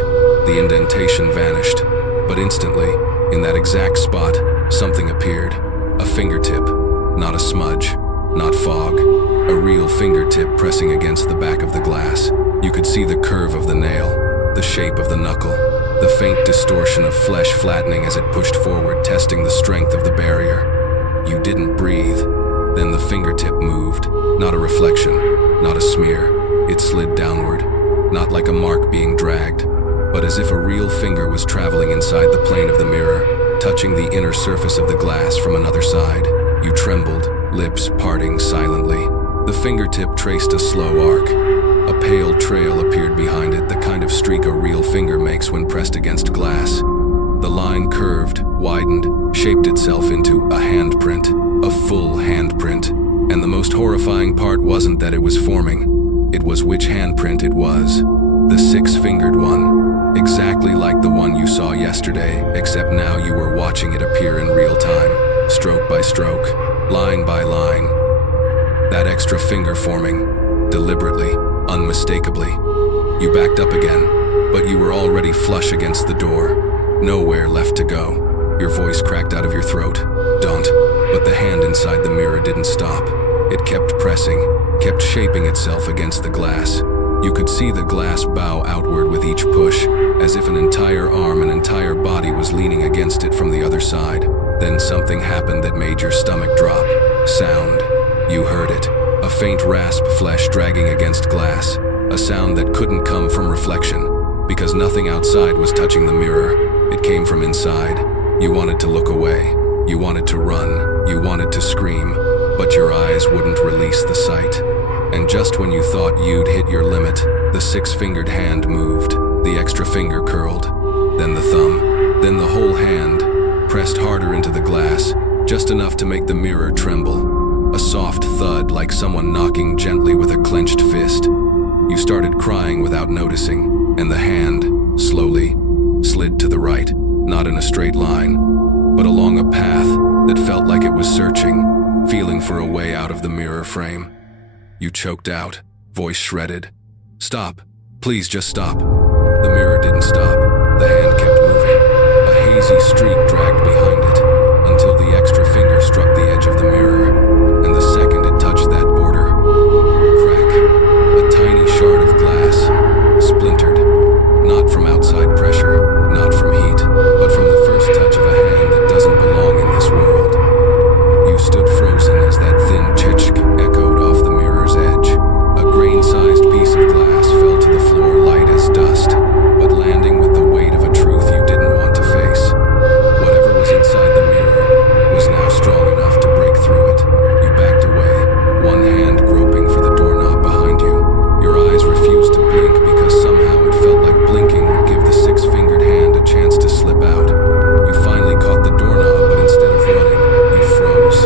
The indentation vanished. But instantly, in that exact spot, something appeared. A fingertip. Not a smudge. Not fog. A real fingertip pressing against the back of the glass. You could see the curve of the nail, the shape of the knuckle, the faint distortion of flesh flattening as it pushed forward, testing the strength of the barrier. You didn't breathe. Then the fingertip moved. Not a reflection, not a smear. It slid downward. Not like a mark being dragged, but as if a real finger was traveling inside the plane of the mirror, touching the inner surface of the glass from another side. You trembled, lips parting silently. The fingertip traced a slow arc. A pale trail appeared behind it, the kind of streak a real finger makes when pressed against glass. The line curved, widened, shaped itself into a handprint, a full handprint. And the most horrifying part wasn't that it was forming. It was which handprint it was. The six-fingered one. Exactly like the one you saw yesterday, except now you were watching it appear in real time, stroke by stroke, line by line. That extra finger forming, deliberately, unmistakably. You backed up again, but you were already flush against the door. Nowhere left to go. Your voice cracked out of your throat. Don't. But the hand inside the mirror didn't stop. It kept pressing, kept shaping itself against the glass. You could see the glass bow outward with each push, as if an entire arm and entire body was leaning against it from the other side. Then something happened that made your stomach drop. Sound. You heard it. A faint rasp, flesh dragging against glass. A sound that couldn't come from reflection, because nothing outside was touching the mirror. It came from inside. You wanted to look away. You wanted to run. You wanted to scream. But your eyes wouldn't release the sight. And just when you thought you'd hit your limit, the six-fingered hand moved, the extra finger curled, then the thumb, then the whole hand, pressed harder into the glass, just enough to make the mirror tremble. A soft thud like someone knocking gently with a clenched fist. You started crying without noticing, and the hand, slowly, slid to the right, not in a straight line, but along a path that felt like it was searching, feeling for a way out of the mirror frame. You choked out, voice shredded. Stop. Please just stop. The mirror didn't stop. The hand kept moving. A hazy streak dragged behind it, until the extra finger struck the edge of the mirror, and the second it touched that border, crack. A tiny shard of glass, splintered. Not from outside pressure, not from heat, but from the first touch of a hand that doesn't belong in this world. You stood frozen as that thin tchitchk echoed off the mirror's edge. A grain-sized piece of glass fell to the floor light as dust, but landing with the weight of a truth you didn't want to face. Whatever was inside the mirror was now strong enough to break through it. You backed away, one hand groping for the doorknob behind you. Your eyes refused to blink because somehow it felt like blinking would give the six-fingered hand a chance to slip out. You finally caught the doorknob, but instead of running, you froze.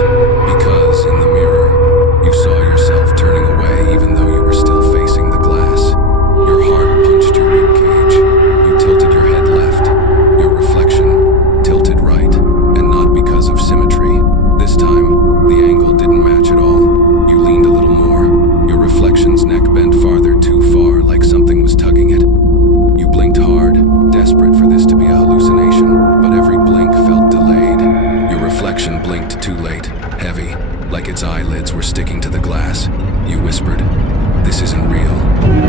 Because, in the mirror, you saw yourself turning away even though you were still facing the glass. Your heart punched your ribcage. You tilted your head left. Your reflection tilted right. And not because of symmetry. This time, the angle didn't match at all. You leaned a little more. Your reflection's neck bent farther, too far, like something was tugging it. You blinked hard, desperate for this to be a hallucination, but every blink felt delayed. Your reflection blinked too late, heavy, like its eyelids were sticking to the glass. You whispered, "This isn't real.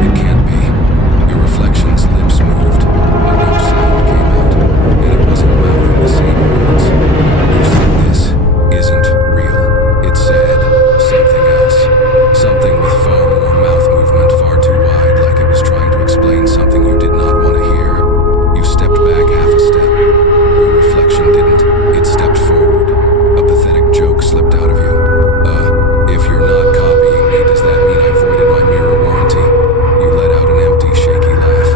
It can't be." Your reflection's lips moved, but no sound came out, and it wasn't mouthing the same words. You said, "This isn't real." It said something else. Something with far more mouth movement, far too wide, like it was trying to explain something you did not want to hear. You stepped back half a step. Your reflection didn't. It stepped forward. A pathetic joke slipped out of you. If you're not copying me, does that mean I voided my mirror warranty?" You let out an empty, shaky laugh.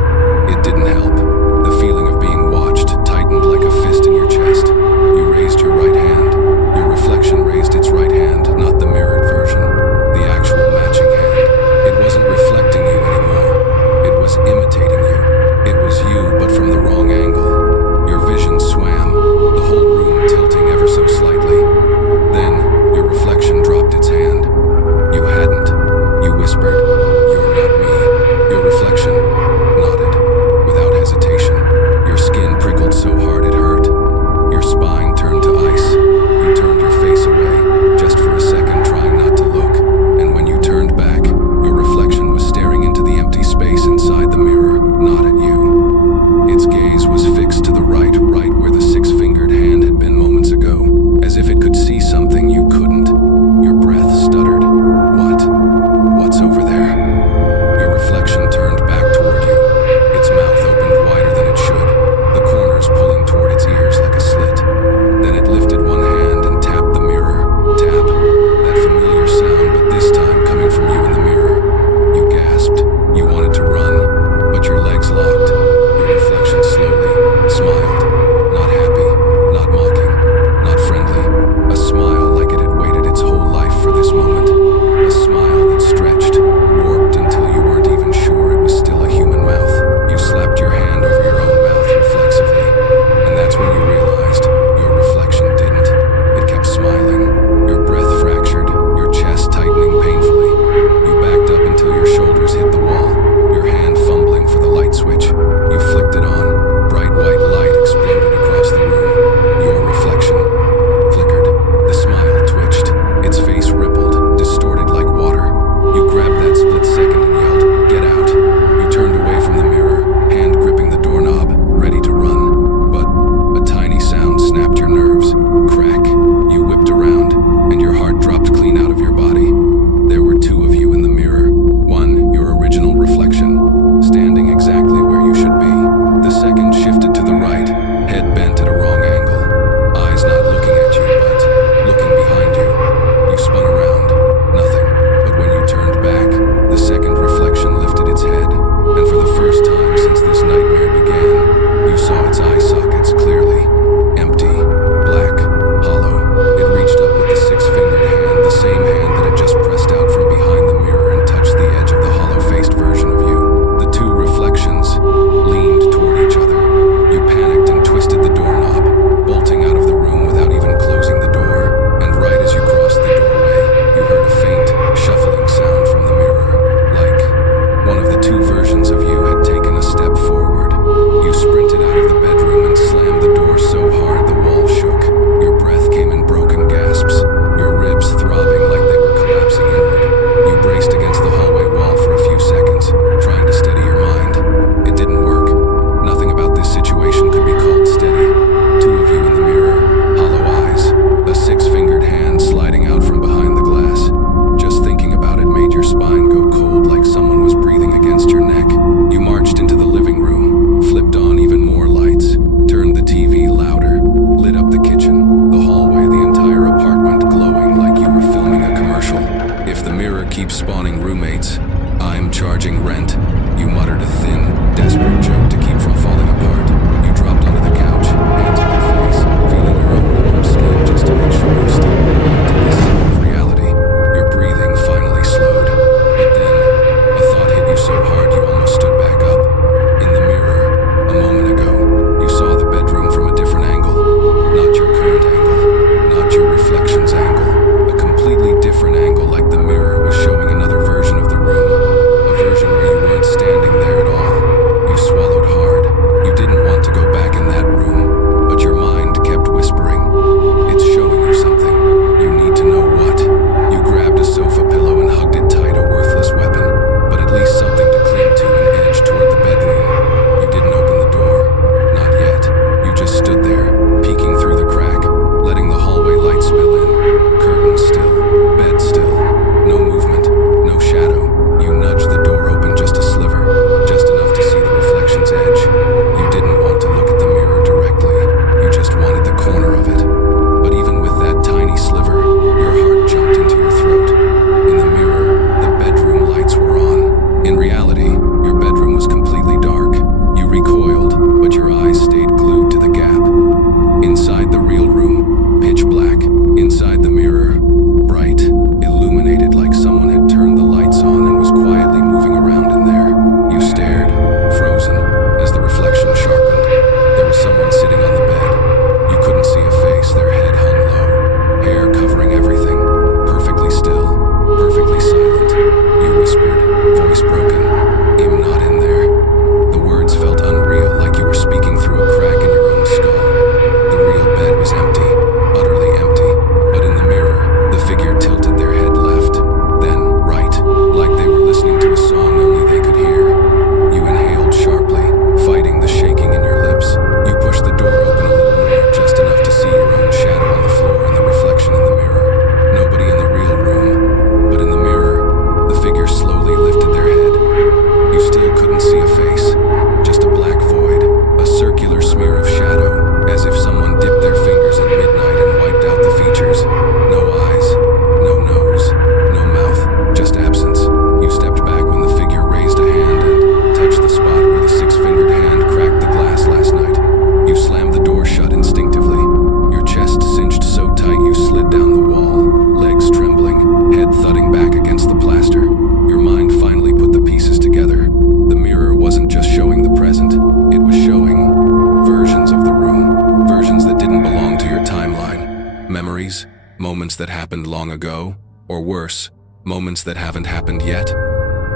memories, moments that happened long ago, or worse, moments that haven't happened yet.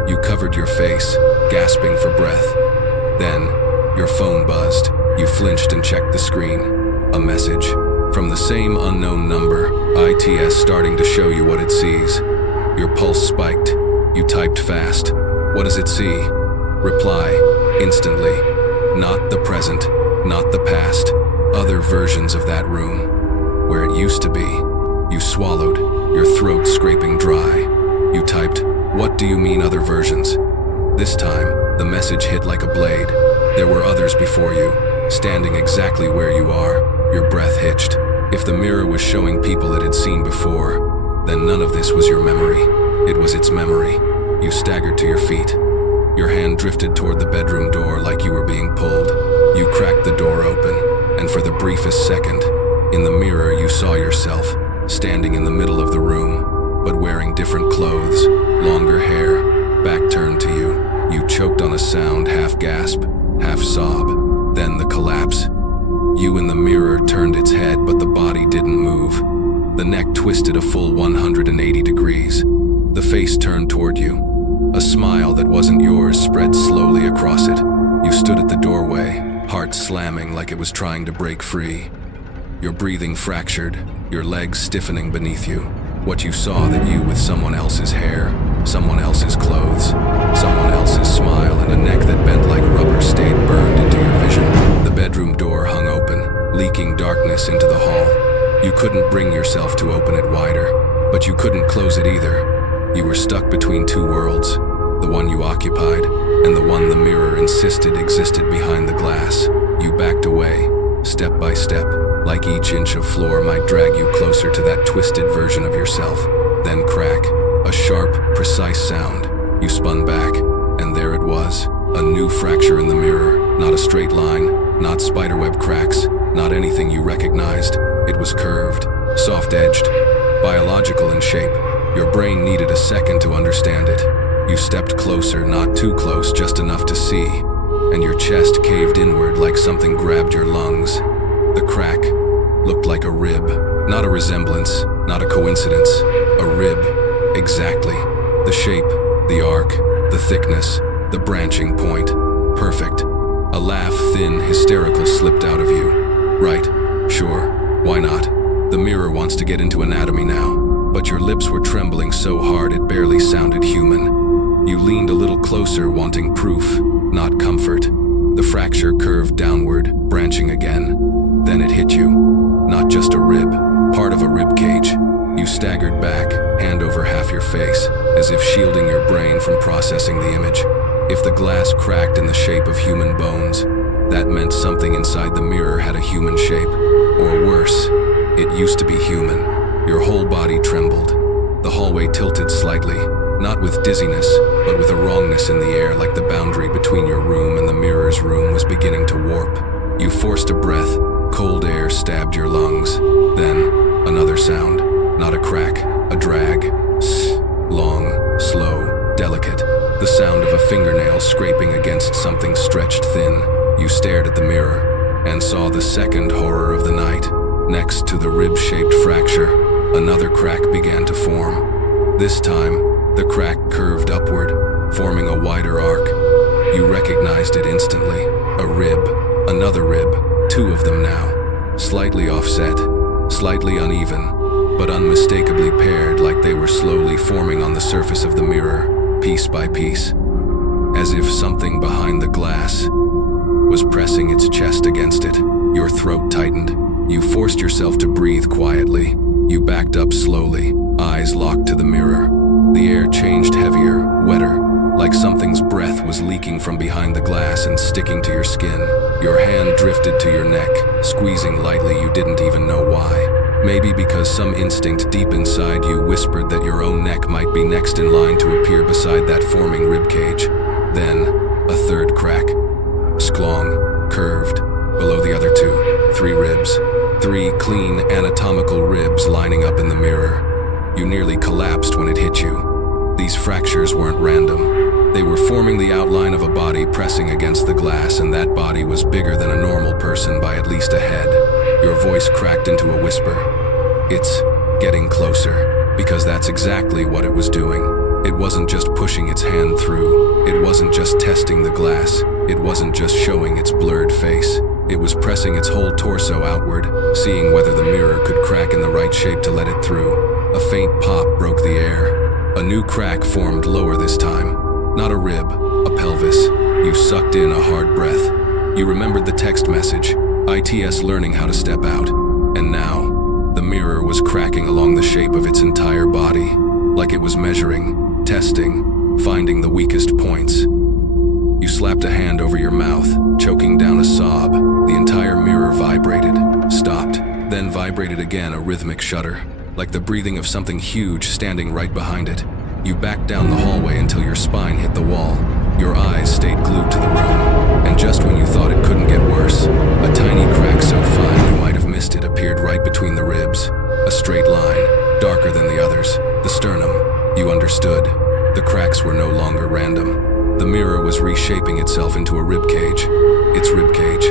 You covered your face, gasping for breath. Then, your phone buzzed. You flinched and checked the screen. A message from the same unknown number, ITS starting to show you what it sees. Your pulse spiked. You typed fast. What does it see? Reply, instantly. Not the present, not the past. Other versions of that room, where it used to be. You swallowed, your throat scraping dry. You typed, "What do you mean other versions?" This time, the message hit like a blade. There were others before you, standing exactly where you are, your breath hitched. If the mirror was showing people it had seen before, then none of this was your memory. It was its memory. You staggered to your feet. Your hand drifted toward the bedroom door like you were being pulled. You cracked the door open, and for the briefest second, in the mirror you saw yourself, standing in the middle of the room, but wearing different clothes, longer hair, back turned to you. You choked on a sound, half gasp, half sob, then the collapse. You in the mirror turned its head, but the body didn't move. The neck twisted a full 180 degrees. The face turned toward you. A smile that wasn't yours spread slowly across it. You stood at the doorway, heart slamming like it was trying to break free. Your breathing fractured, your legs stiffening beneath you. What you saw that you with someone else's hair, someone else's clothes, someone else's smile, and a neck that bent like rubber stayed burned into your vision. The bedroom door hung open, leaking darkness into the hall. You couldn't bring yourself to open it wider, but you couldn't close it either. You were stuck between two worlds, the one you occupied, and the one the mirror insisted existed behind the glass. You backed away, step by step, like each inch of floor might drag you closer to that twisted version of yourself. Then crack, a sharp, precise sound. You spun back, and there it was, a new fracture in the mirror. Not a straight line, not spiderweb cracks, not anything you recognized. It was curved, soft-edged, biological in shape. Your brain needed a second to understand it. You stepped closer, not too close, just enough to see, and your chest caved inward like something grabbed your lungs. The crack looked like a rib, not a resemblance, not a coincidence, a rib, exactly. The shape, the arc, the thickness, the branching point, perfect. A laugh, thin, hysterical, slipped out of you. Right, sure, why not? The mirror wants to get into anatomy now. But your lips were trembling so hard it barely sounded human. You leaned a little closer, wanting proof, not comfort. The fracture curved downward, branching again. Then it hit you. Not just a rib, part of a rib cage. You staggered back, hand over half your face, as if shielding your brain from processing the image. If the glass cracked in the shape of human bones, that meant something inside the mirror had a human shape. Or worse, it used to be human. Your whole body trembled. The hallway tilted slightly, not with dizziness, but with a wrongness in the air, like the boundary between your room and the mirror's room was beginning to warp. You forced a breath, cold air stabbed your lungs. Then, another sound, not a crack, a drag. Long, slow, delicate. The sound of a fingernail scraping against something stretched thin. You stared at the mirror, and saw the second horror of the night. Next to the rib-shaped fracture, another crack began to form. This time, the crack curved upward, forming a wider arc. You recognized it instantly. A rib, another rib, two of them now. Slightly offset, slightly uneven, but unmistakably paired, like they were slowly forming on the surface of the mirror, piece by piece. As if something behind the glass was pressing its chest against it. Your throat tightened. You forced yourself to breathe quietly. You backed up slowly, eyes locked to the mirror. The air changed heavier, wetter, like something's breath was leaking from behind the glass and sticking to your skin. Your hand drifted to your neck, squeezing lightly, you didn't even know why. Maybe because some instinct deep inside you whispered that your own neck might be next in line to appear beside that forming ribcage. Then, a third crack. Sklong, curved, below the other two. 3 ribs. 3 clean, anatomical ribs lining up in the mirror. You nearly collapsed when it hit you. These fractures weren't random. They were forming the outline of a body pressing against the glass, and that body was bigger than a normal person by at least a head. Your voice cracked into a whisper. It's getting closer, because that's exactly what it was doing. It wasn't just pushing its hand through. It wasn't just testing the glass. It wasn't just showing its blurred face. It was pressing its whole torso outward, seeing whether the mirror could crack in the right shape to let it through. A faint pop broke the air. A new crack formed lower this time. Not a rib, a pelvis. You sucked in a hard breath. You remembered the text message, ITS learning how to step out. And now, the mirror was cracking along the shape of its entire body, like it was measuring, testing, finding the weakest points. You slapped a hand over your mouth, choking down a sob. The entire mirror vibrated, stopped, then vibrated again, a rhythmic shudder, like the breathing of something huge standing right behind it. You backed down the hallway until your spine hit the wall. Your eyes stayed glued to the room, and just when you thought it couldn't get worse, a tiny crack so fine you might have missed it appeared right between the ribs. A straight line, darker than the others, the sternum. You understood. The cracks were no longer random. The mirror was reshaping itself into a ribcage. Its ribcage.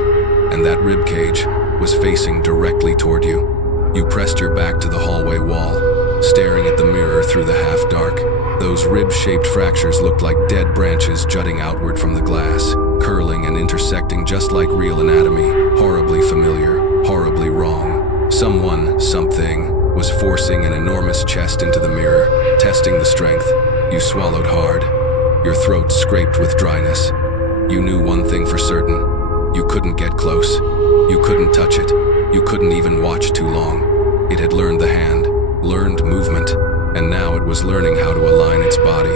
And that ribcage was facing directly toward you. You pressed your back to the hallway wall, staring at the mirror through the half-dark. Those rib-shaped fractures looked like dead branches jutting outward from the glass, curling and intersecting just like real anatomy. Horribly familiar, horribly wrong. Someone, something, was forcing an enormous chest into the mirror, testing the strength. You swallowed hard. Your throat scraped with dryness. You knew one thing for certain. You couldn't get close. You couldn't touch it. You couldn't even watch too long. It had learned the hand, learned movement, and now it was learning how to align its body.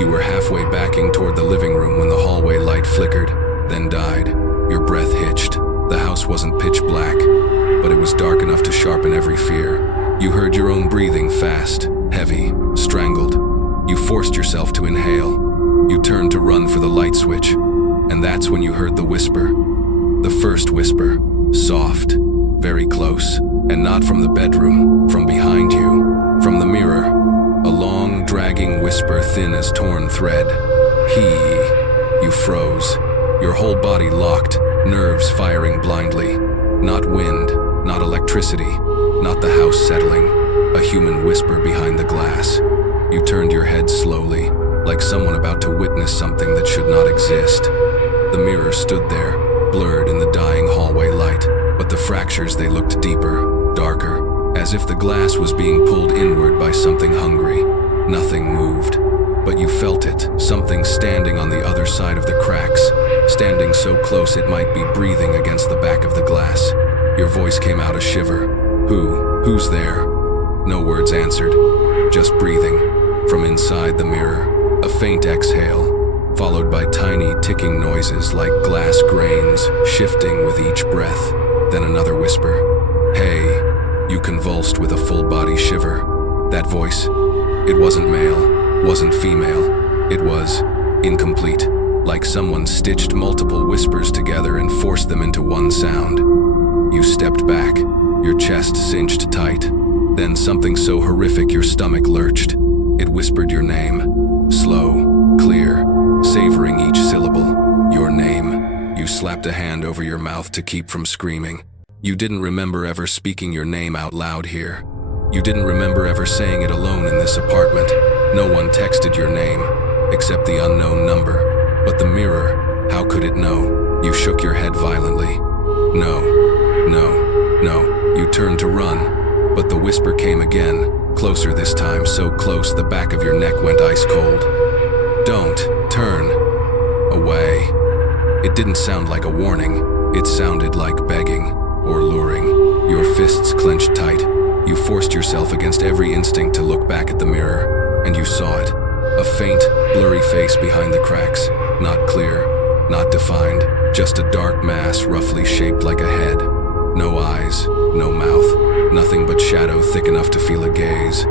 You were halfway backing toward the living room when the hallway light flickered, then died. Your breath hitched. The house wasn't pitch black, but it was dark enough to sharpen every fear. You heard your own breathing, fast, heavy, strangled. You forced yourself to inhale. You turned to run for the light switch, and that's when you heard the whisper. The first whisper, soft, very close, and not from the bedroom, from behind you, from the mirror. A long, dragging whisper, thin as torn thread. He. You froze. Your whole body locked, nerves firing blindly. Not wind, not electricity, not the house settling. A human whisper behind the glass. You turned your head slowly, like someone about to witness something that should not exist. The mirror stood there, blurred in the dying hallway light, but the fractures, they looked deeper, darker, as if the glass was being pulled inward by something hungry. Nothing moved, but you felt it, something standing on the other side of the cracks, standing so close it might be breathing against the back of the glass. Your voice came out a shiver. Who's there? No words answered, just breathing. From inside the mirror, a faint exhale, followed by tiny ticking noises like glass grains shifting with each breath. Then another whisper. Hey. You convulsed with a full-body shiver. That voice, it wasn't male, wasn't female. It was incomplete, like someone stitched multiple whispers together and forced them into one sound. You stepped back, your chest cinched tight. Then something so horrific your stomach lurched. It whispered your name, slow, clear, savoring each syllable. Your name. You slapped a hand over your mouth to keep from screaming. You didn't remember ever speaking your name out loud here. You didn't remember ever saying it alone in this apartment. No one texted your name, except the unknown number. But the mirror, how could it know? You shook your head violently. No. You turned to run, but the whisper came again, closer this time, so close the back of your neck went ice cold. Don't turn away. It didn't sound like a warning. It sounded like begging or luring. Your fists clenched tight. You forced yourself against every instinct to look back at the mirror, and you saw it. A faint, blurry face behind the cracks. Not clear, not defined, just a dark mass roughly shaped like a head. No eyes, no mouth, nothing but shadow thick enough to feel a gaze.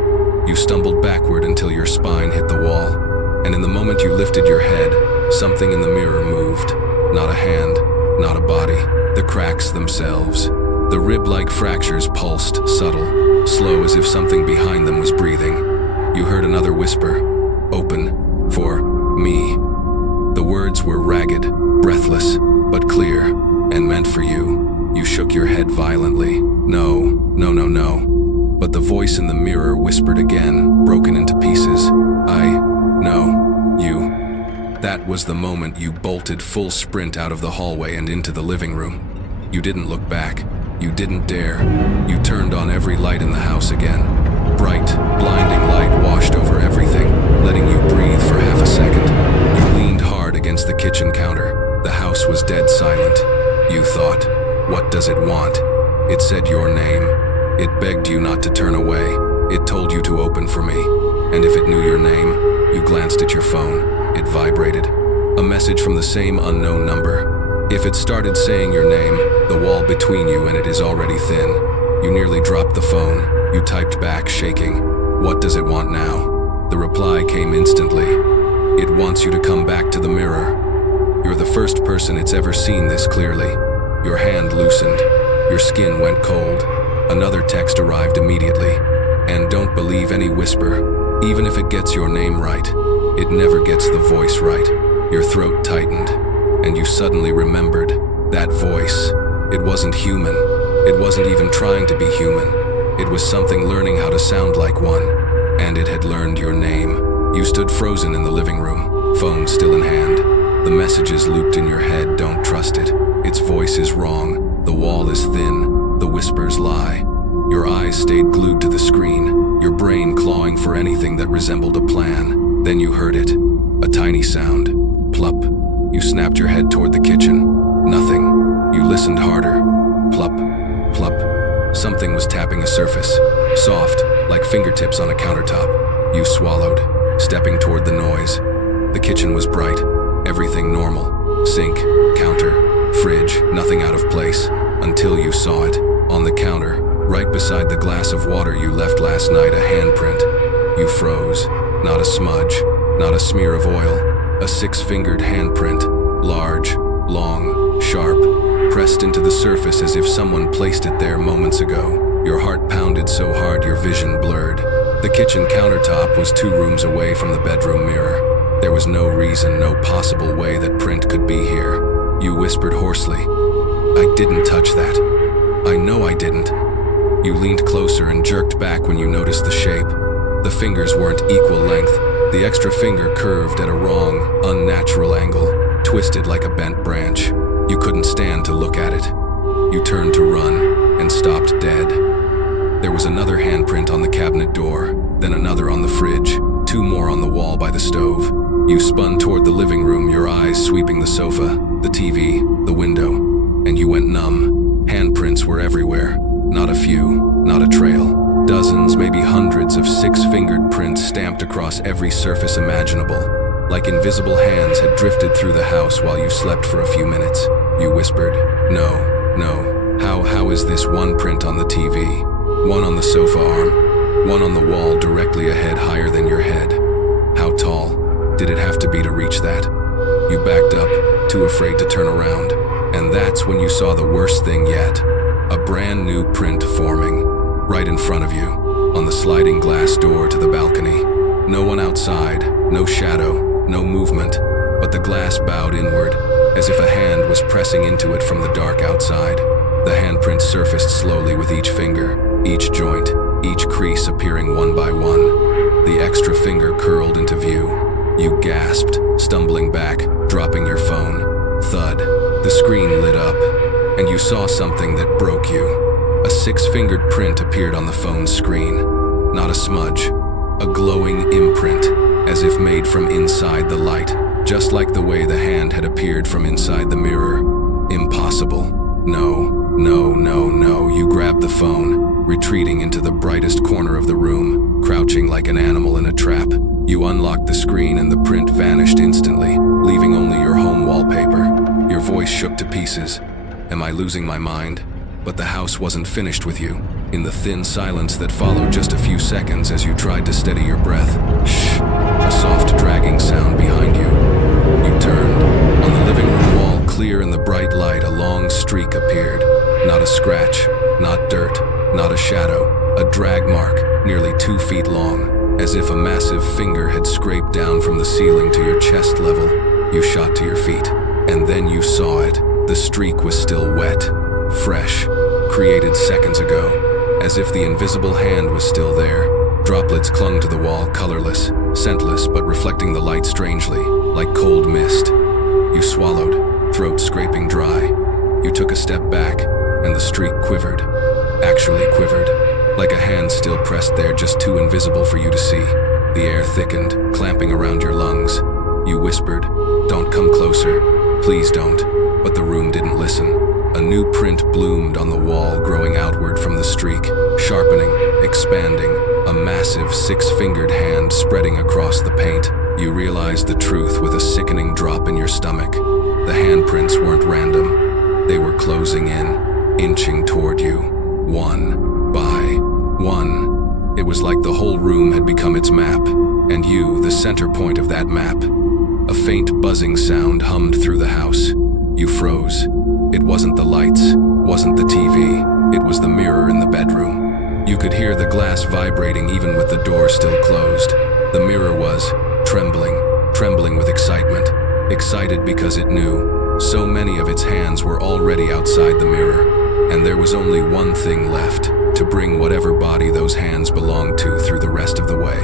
You stumbled backward until your spine hit the wall, and in the moment you lifted your head, something in the mirror moved. Not a hand, not a body, the cracks themselves. The rib-like fractures pulsed, subtle, slow as if something behind them was breathing. You heard another whisper, open, for me. The words were ragged, breathless, but clear, and meant for you. You shook your head violently. No. voice in the mirror whispered again, broken into pieces. No, you. That was the moment you bolted full sprint out of the hallway and into the living room. You didn't look back. You didn't dare. You turned on every light in the house again. Bright, blinding light washed over everything, letting you breathe for half a second. You leaned hard against the kitchen counter. The house was dead silent. You thought, what does it want? It said your name. It begged you not to turn away. It told you to open for me. And if it knew your name, you glanced at your phone. It vibrated. A message from the same unknown number. If it started saying your name, the wall between you and it is already thin. You nearly dropped the phone. You typed back, shaking. What does it want now? The reply came instantly. It wants you to come back to the mirror. You're the first person it's ever seen this clearly. Your hand loosened. Your skin went cold. Another text arrived immediately. And don't believe any whisper. Even if it gets your name right, it never gets the voice right. Your throat tightened, and you suddenly remembered that voice. It wasn't human. It wasn't even trying to be human. It was something learning how to sound like one. And it had learned your name. You stood frozen in the living room, phone still in hand. The messages looped in your head, don't trust it. Its voice is wrong. The wall is thin. The whispers lie. Your eyes stayed glued to the screen, your brain clawing for anything that resembled a plan. Then you heard it. A tiny sound. Plup. You snapped your head toward the kitchen. Nothing. You listened harder. Plup. Plup. Something was tapping a surface. Soft, like fingertips on a countertop. You swallowed, stepping toward the noise. The kitchen was bright. Everything normal. Sink, counter, fridge, nothing out of place. Until you saw it. On the counter, right beside the glass of water you left last night, a handprint. You froze. Not a smudge. Not a smear of oil. A six-fingered handprint. Large, long, sharp, pressed into the surface as if someone placed it there moments ago. Your heart pounded so hard your vision blurred. The kitchen countertop was 2 rooms away from the bedroom mirror. There was no reason, no possible way that print could be here. You whispered hoarsely, I didn't touch that. I know I didn't. You leaned closer and jerked back when you noticed the shape. The fingers weren't equal length. The extra finger curved at a wrong, unnatural angle, twisted like a bent branch. You couldn't stand to look at it. You turned to run and stopped dead. There was another handprint on the cabinet door, then another on the fridge, 2 more on the wall by the stove. You spun toward the living room, your eyes sweeping the sofa, the TV, the window, and you went numb. Handprints were everywhere. Not a few, not a trail. Dozens, maybe hundreds of 6-fingered prints stamped across every surface imaginable. Like invisible hands had drifted through the house while you slept for a few minutes. You whispered, no, how is this one print on the TV? One on the sofa arm, one on the wall directly ahead higher than your head. How tall did it have to be to reach that? You backed up, too afraid to turn around. And that's when you saw the worst thing yet. A brand new print forming, right in front of you, on the sliding glass door to the balcony. No one outside, no shadow, no movement, but the glass bowed inward, as if a hand was pressing into it from the dark outside. The handprint surfaced slowly with each finger, each joint, each crease appearing one by one. The extra finger curled into view. You gasped, stumbling back, dropping your phone. Thud. The screen lit up, and you saw something that broke you. A 6-fingered print appeared on the phone's screen. Not a smudge, a glowing imprint, as if made from inside the light, just like the way the hand had appeared from inside the mirror. Impossible. No. You grabbed the phone, retreating into the brightest corner of the room, crouching like an animal in a trap. You unlocked the screen and the print vanished instantly, leaving only your home wallpaper. Your voice shook to pieces. Am I losing my mind? But the house wasn't finished with you. In the thin silence that followed just a few seconds as you tried to steady your breath, shh, a soft dragging sound behind you. You turned. On the living room wall, clear in the bright light, a long streak appeared. Not a scratch, not dirt, not a shadow, a drag mark, nearly 2 feet long, as if a massive finger had scraped down from the ceiling to your chest level. You shot to your feet, and then you saw it. The streak was still wet, fresh, created seconds ago. as if the invisible hand was still there. Droplets clung to the wall, colorless, scentless, but reflecting the light strangely, like cold mist. You swallowed, throat scraping dry. You took a step back, and the streak quivered. Actually quivered, like a hand still pressed there, just too invisible for you to see. The air thickened, clamping around your lungs. You whispered, "Don't come closer, please don't," but the room didn't listen. A new print bloomed on the wall, growing outward from the streak, sharpening, expanding, a massive six-fingered hand spreading across the paint. You realized the truth with a sickening drop in your stomach. The handprints weren't random. They were closing in, inching toward you, one by one. It was like the whole room had become its map, and you, the center point of that map. A faint buzzing sound hummed through the house. You froze. It wasn't the lights, wasn't the TV, it was the mirror in the bedroom. You could hear the glass vibrating even with the door still closed. The mirror was trembling with excitement. Excited because it knew so many of its hands were already outside the mirror, and there was only one thing left, to bring whatever body those hands belonged to through the rest of the way.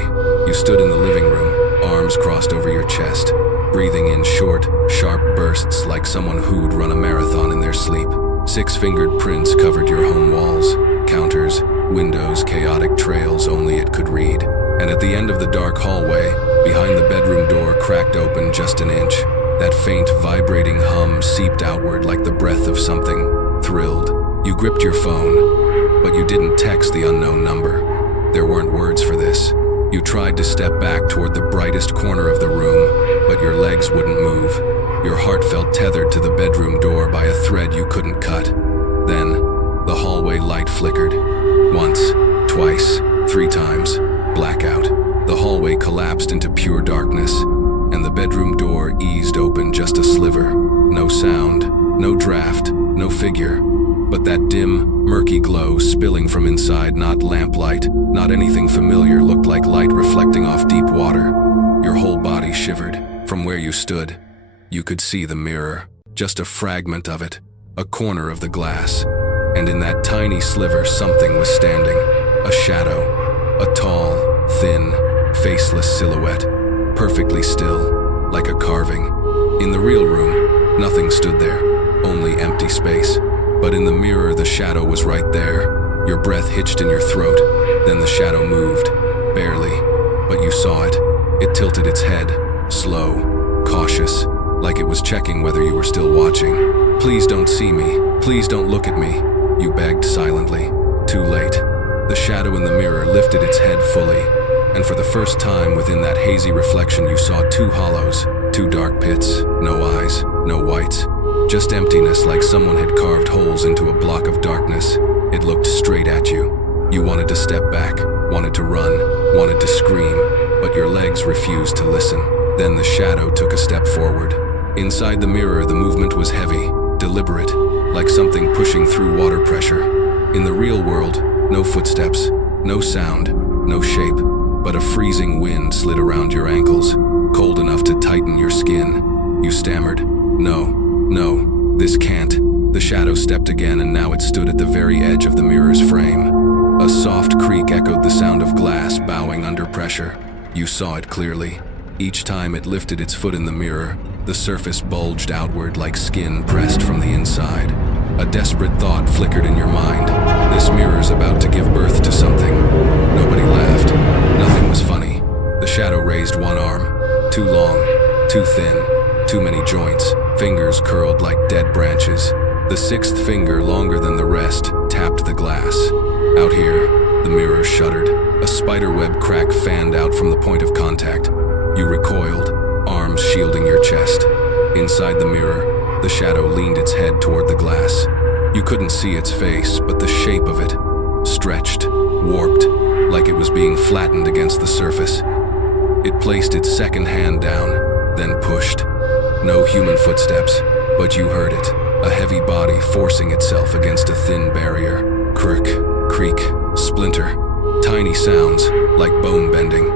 You stood in the living room, arms crossed over your chest, breathing in short, sharp bursts like someone who'd run a marathon in their sleep. Six-fingered prints covered your home walls, counters, windows, chaotic trails only it could read. And at the end of the dark hallway, behind the bedroom door cracked open just an inch, that faint, vibrating hum seeped outward like the breath of something. Thrilled, you gripped your phone, but you didn't text the unknown number. There weren't words for this. You tried to step back toward the brightest corner of the room, but your legs wouldn't move. Your heart felt tethered to the bedroom door by a thread you couldn't cut. Then, the hallway light flickered. Once, twice, 3 times. Blackout. The hallway collapsed into pure darkness, and the bedroom door eased open just a sliver. No sound, no draft, no figure, but that dim, murky glow spilling from inside, not lamplight, not anything familiar, looked like light reflecting off deep water. Your whole body shivered. From where you stood, you could see the mirror, just a fragment of it, a corner of the glass, and in that tiny sliver something was standing, a shadow. A tall, thin, faceless silhouette, perfectly still, like a carving. In the real room, nothing stood there, only empty space. But in the mirror, the shadow was right there. Your breath hitched in your throat, then the shadow moved, barely, but you saw it. It tilted its head, slow, cautious, like it was checking whether you were still watching. "Please don't see me, please don't look at me," you begged silently. Too late. The shadow in the mirror lifted its head fully, and for the first time within that hazy reflection you saw 2 hollows, 2 dark pits, no eyes, no whites, just emptiness like someone had carved holes into a block of darkness. It looked straight at you. You wanted to step back, wanted to run, wanted to scream, but your legs refused to listen. Then the shadow took a step forward. Inside the mirror, the movement was heavy, deliberate, like something pushing through water pressure. In the real world, no footsteps, no sound, no shape, but a freezing wind slid around your ankles, cold enough to tighten your skin. You stammered, No, this can't." The shadow stepped again, and now it stood at the very edge of the mirror's frame. A soft creak echoed the sound of glass bowing under pressure. You saw it clearly. Each time it lifted its foot in the mirror, the surface bulged outward like skin pressed from the inside. A desperate thought flickered in your mind. This mirror's about to give birth to something. Nobody laughed. Nothing was funny. The shadow raised one arm. Too long, too thin, too many joints, fingers curled like dead branches. The 6th finger, longer than the rest, tapped the glass. Out here, the mirror shuddered. A spiderweb crack fanned out from the point of contact. You recoiled, arms shielding your chest. Inside the mirror, the shadow leaned its head toward the glass. You couldn't see its face, but the shape of it, stretched, warped, like it was being flattened against the surface. It placed its second hand down, then pushed. No human footsteps, but you heard it, a heavy body forcing itself against a thin barrier. Crick, creak, splinter, tiny sounds, like bone bending.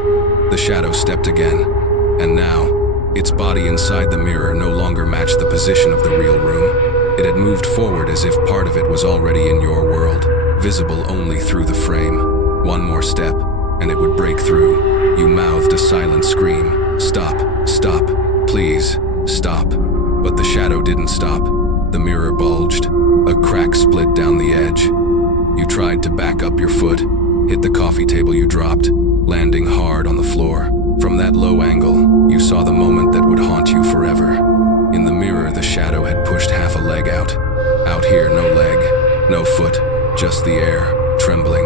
The shadow stepped again, and now, its body inside the mirror no longer matched the position of the real room. It had moved forward as if part of it was already in your world. visible only through the frame. One more step, and it would break through. You mouthed a silent scream. Stop, stop, please, stop. But the shadow didn't stop. The mirror bulged. A crack split down the edge. You tried to back up your foot, hit the coffee table you dropped, landing hard on the floor. From that low angle, you saw the moment that would haunt you forever. In the mirror, the shadow had pushed half a leg out. Out here, no leg, no foot, just the air, trembling.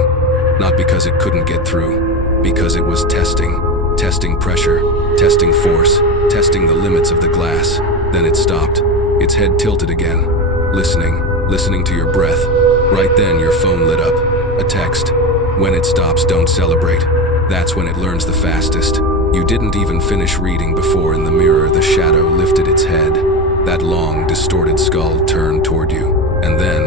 Not because it couldn't get through, because it was testing pressure, testing force, testing the limits of the glass. Then it stopped, its head tilted again, listening to your breath. Right then, your phone lit up. A text. When it stops, don't celebrate. That's when it learns the fastest. You didn't even finish reading before in the mirror the shadow lifted its head. That long, distorted skull turned toward you. And then,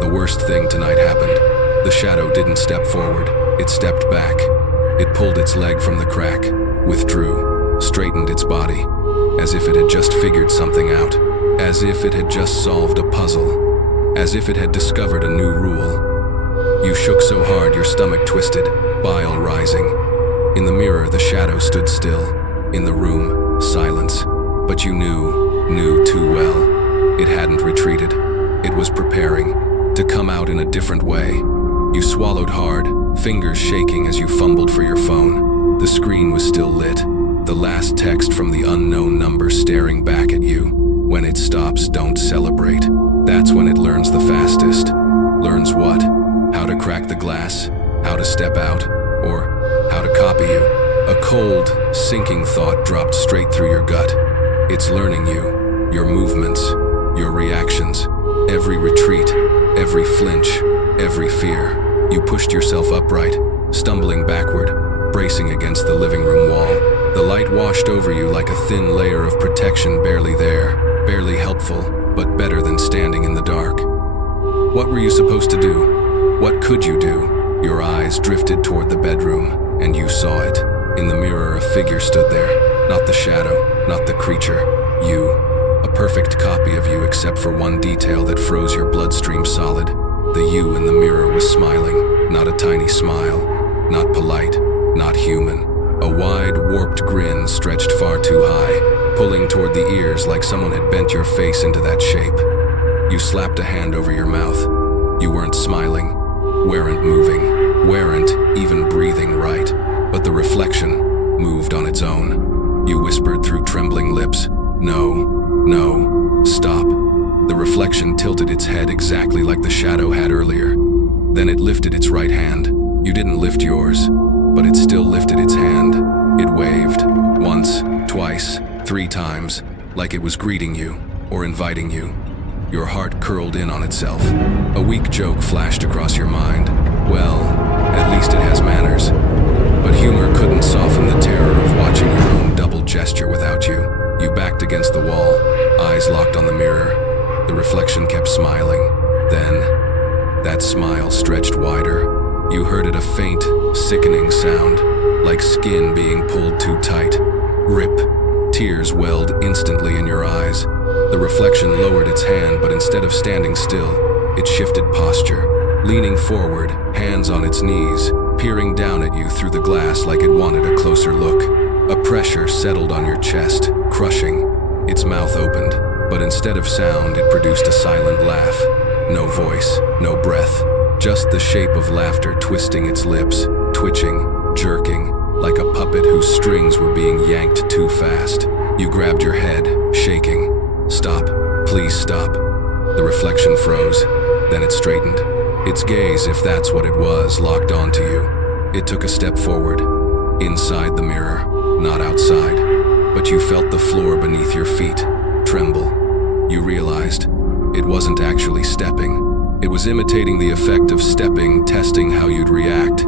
the worst thing tonight happened. The shadow didn't step forward. It stepped back. It pulled its leg from the crack, withdrew, straightened its body, as if it had just figured something out, as if it had just solved a puzzle, as if it had discovered a new rule. You shook so hard your stomach twisted, bile rising. In the mirror, the shadow stood still. In the room, silence. But you knew too well. It hadn't retreated. It was preparing to come out in a different way. You swallowed hard, fingers shaking as you fumbled for your phone. The screen was still lit. The last text from the unknown number staring back at you. When it stops, don't celebrate. That's when it learns the fastest. Learns what? How to crack the glass? How to step out? Or how to copy you? A cold, sinking thought dropped straight through your gut. It's learning you, your movements, your reactions, every retreat, every flinch, every fear. You pushed yourself upright, stumbling backward, bracing against the living room wall. The light washed over you like a thin layer of protection, barely there, barely helpful, but better than standing in the dark. What were you supposed to do? What could you do? Your eyes drifted toward the bedroom, and you saw it. In the mirror, a figure stood there. Not the shadow, not the creature. You. A perfect copy of you except for one detail that froze your bloodstream solid. The you in the mirror was smiling, not a tiny smile, not polite, not human. A wide, warped grin stretched far too high, pulling toward the ears like someone had bent your face into that shape. You slapped a hand over your mouth. You weren't smiling, weren't moving, weren't even breathing right, but the reflection moved on its own. You whispered through trembling lips, no, stop. The reflection tilted its head exactly like the shadow had earlier. Then it lifted its right hand. You didn't lift yours, but it still lifted its hand. It waved, once, twice, 3 times, like it was greeting you or inviting you. Your heart curled in on itself. A weak joke flashed across your mind. Well, at least it has manners. But humor couldn't soften the terror of watching your own double gesture without you. You backed against the wall, eyes locked on the mirror. The reflection kept smiling. Then, that smile stretched wider. You heard it, a faint, sickening sound, like skin being pulled too tight. Rip. Tears welled instantly in your eyes. The reflection lowered its hand, but instead of standing still, it shifted posture, leaning forward, hands on its knees, peering down at you through the glass like it wanted a closer look. A pressure settled on your chest, crushing. Its mouth opened, but instead of sound, it produced a silent laugh. No voice, no breath, just the shape of laughter twisting its lips, twitching, jerking, like a puppet whose strings were being yanked too fast. You grabbed your head, shaking. Stop, please stop. The reflection froze, then it straightened. Its gaze, if that's what it was, locked onto you. It took a step forward, inside the mirror, not outside, but you felt the floor beneath your feet tremble. You realized it wasn't actually stepping. It was imitating the effect of stepping, testing how you'd react.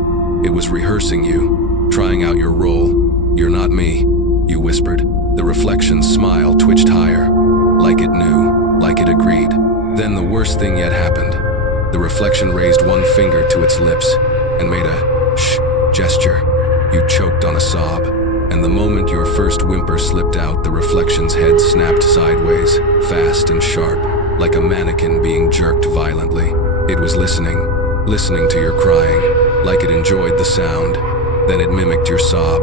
It was rehearsing you, trying out your role. You're not me, you whispered. The reflection's smile twitched higher, like it knew, like it agreed. Then the worst thing yet happened. The reflection raised one finger to its lips and made a shh gesture. You choked on a sob, and the moment your first whimper slipped out, the reflection's head snapped sideways, fast and sharp, like a mannequin being jerked violently. It was listening, listening to your crying, like it enjoyed the sound. Then it mimicked your sob,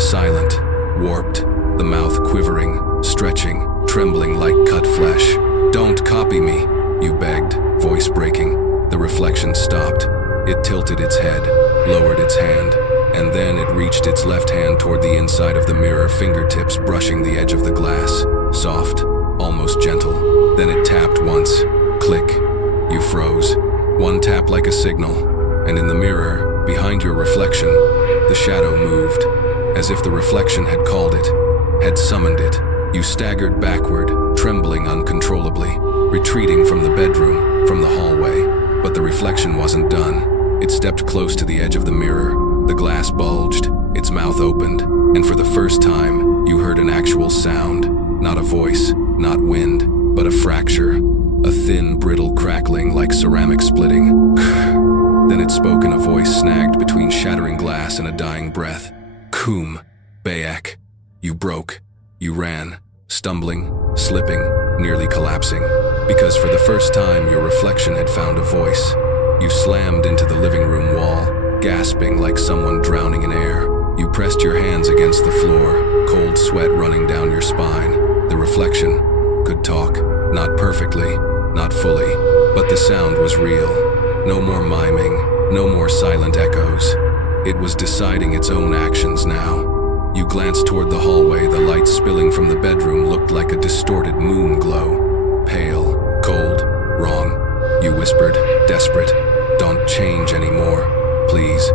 silent, warped, the mouth quivering, stretching, trembling like cut flesh. "Don't copy me," you begged, voice breaking. The reflection stopped. It tilted its head, lowered its hand, and then it reached its left hand toward the inside of the mirror, fingertips brushing the edge of the glass. Soft, almost gentle. Then it tapped once. Click. You froze. One tap like a signal, and in the mirror, behind your reflection, the shadow moved, as if the reflection had called it, had summoned it. You staggered backward, trembling uncontrollably, retreating from the bedroom, from the hallway. But the reflection wasn't done. It stepped close to the edge of the mirror. The glass bulged, its mouth opened, and for the first time, you heard an actual sound. Not a voice, not wind, but a fracture. A thin, brittle crackling like ceramic splitting. Then it spoke in a voice snagged between shattering glass and a dying breath. "Kum, Bayek." You broke. You ran, stumbling, slipping, nearly collapsing. Because for the first time, your reflection had found a voice. You slammed into the living room wall, gasping like someone drowning in air. You pressed your hands against the floor, cold sweat running down your spine. The reflection could talk, not perfectly, not fully, but the sound was real. No more miming, no more silent echoes. It was deciding its own actions now. You glanced toward the hallway. The light spilling from the bedroom looked like a distorted moon glow. Pale, cold, wrong. You whispered, desperate, "Don't change anymore, please."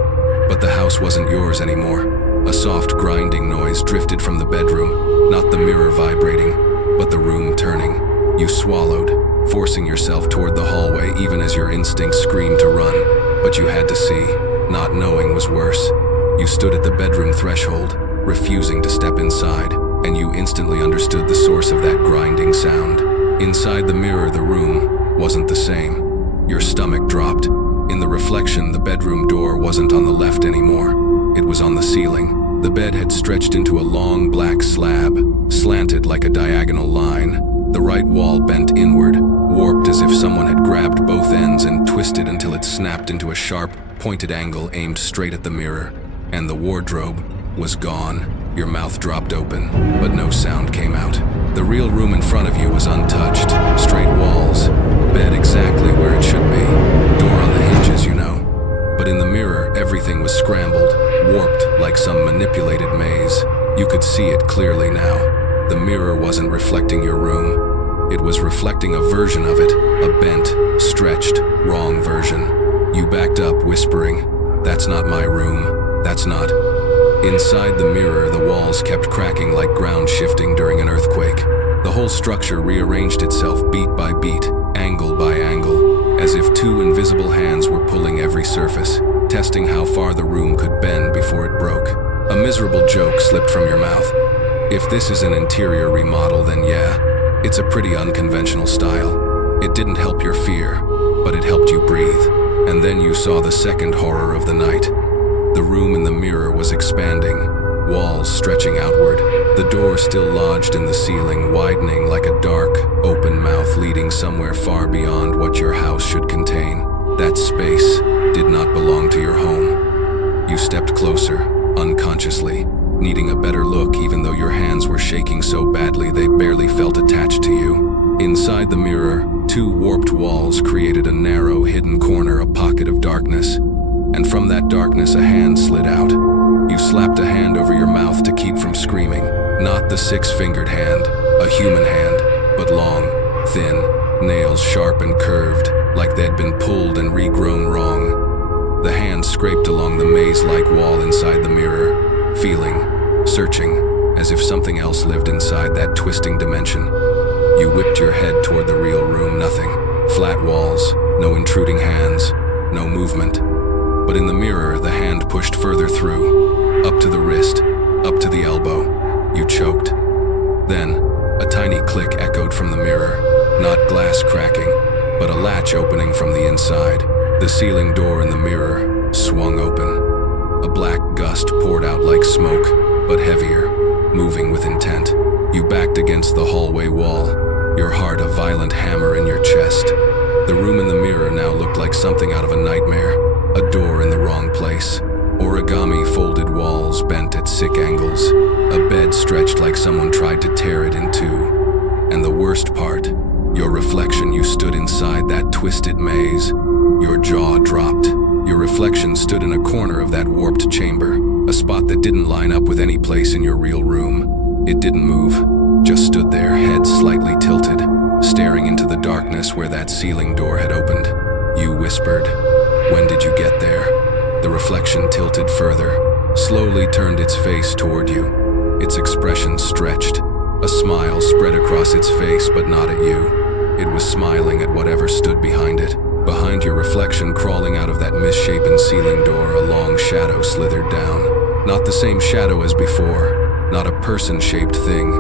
But the house wasn't yours anymore. A soft grinding noise drifted from the bedroom, not the mirror vibrating, but the room turning. You swallowed, forcing yourself toward the hallway even as your instincts screamed to run. But you had to see. Not knowing was worse. You stood at the bedroom threshold, refusing to step inside, and you instantly understood the source of that grinding sound. Inside the mirror, the room wasn't the same. Your stomach dropped. In the reflection, the bedroom door wasn't on the left anymore. It was on the ceiling. The bed had stretched into a long black slab, slanted like a diagonal line. The right wall bent inward, warped as if someone had grabbed both ends and twisted until it snapped into a sharp, pointed angle aimed straight at the mirror. And the wardrobe was gone. Your mouth dropped open, but no sound came out. The real room in front of you was untouched. Straight walls, bed exactly where it should be, door on the hinges, you know. But in the mirror, everything was scrambled, warped like some manipulated maze. You could see it clearly now. The mirror wasn't reflecting your room. It was reflecting a version of it, a bent, stretched, wrong version. You backed up, whispering, "That's not my room. That's not." Inside the mirror, the walls kept cracking like ground shifting during an earthquake. The whole structure rearranged itself beat by beat, angle by angle, as if two invisible hands were pulling every surface, testing how far the room could bend before it broke. A miserable joke slipped from your mouth. If this is an interior remodel, then yeah, it's a pretty unconventional style. It didn't help your fear, but it helped you breathe. And then you saw the second horror of the night. The room in the mirror was expanding, walls stretching outward, the door still lodged in the ceiling, widening like a dark, open mouth leading somewhere far beyond what your house should contain. That space did not belong to your home. You stepped closer, unconsciously, needing a better look even though your hands were shaking so badly they barely felt attached to you. Inside the mirror, two warped walls created a narrow, hidden corner, a pocket of darkness. And from that darkness, a hand slid out. You slapped a hand over your mouth to keep from screaming. Not the six-fingered hand, a human hand, but long, thin, nails sharp and curved, like they'd been pulled and regrown wrong. The hand scraped along the maze-like wall inside the mirror, feeling, searching, as if something else lived inside that twisting dimension. You whipped your head toward the real room, nothing. Flat walls, no intruding hands, no movement. But in the mirror, the hand pushed further through, up to the wrist, up to the elbow. You choked. Then, a tiny click echoed from the mirror, not glass cracking, but a latch opening from the inside. The ceiling door in the mirror swung open. A black gust poured out like smoke, but heavier, moving with intent. You backed against the hallway wall, your heart a violent hammer in your chest. The room in the mirror now looked like something out of a nightmare. A door in the wrong place. Origami folded walls bent at sick angles. A bed stretched like someone tried to tear it in two. And the worst part, your reflection. You stood inside that twisted maze. Your jaw dropped. Your reflection stood in a corner of that warped chamber, a spot that didn't line up with any place in your real room. It didn't move, just stood there, head slightly tilted, staring into the darkness where that ceiling door had opened. You whispered, "When did you get there?" The reflection tilted further, slowly turned its face toward you. Its expression stretched. A smile spread across its face, but not at you. It was smiling at whatever stood behind it. Behind your reflection, crawling out of that misshapen ceiling door, a long shadow slithered down. Not the same shadow as before, not a person-shaped thing.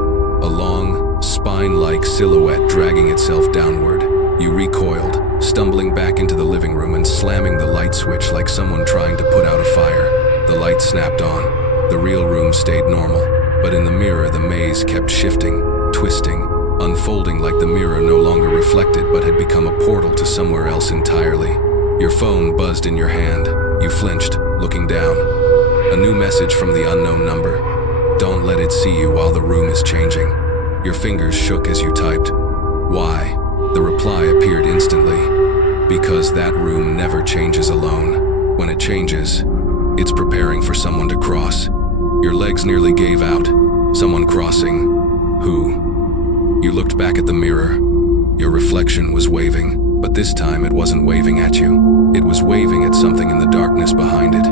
A long, spine-like silhouette dragging itself downward. You recoiled, stumbling back into the living room and slamming the light switch like someone trying to put out a fire. The light snapped on. The real room stayed normal, but in the mirror the maze kept shifting, twisting, unfolding like the mirror no longer reflected but had become a portal to somewhere else entirely. Your phone buzzed in your hand. You flinched, looking down. A new message from the unknown number. Don't let it see you while the room is changing. Your fingers shook as you typed. Why? The reply appeared instantly. Because that room never changes alone. When it changes, it's preparing for someone to cross. Your legs nearly gave out. Someone crossing. Who? You looked back at the mirror. Your reflection was waving, but this time it wasn't waving at you. It was waving at something in the darkness behind it.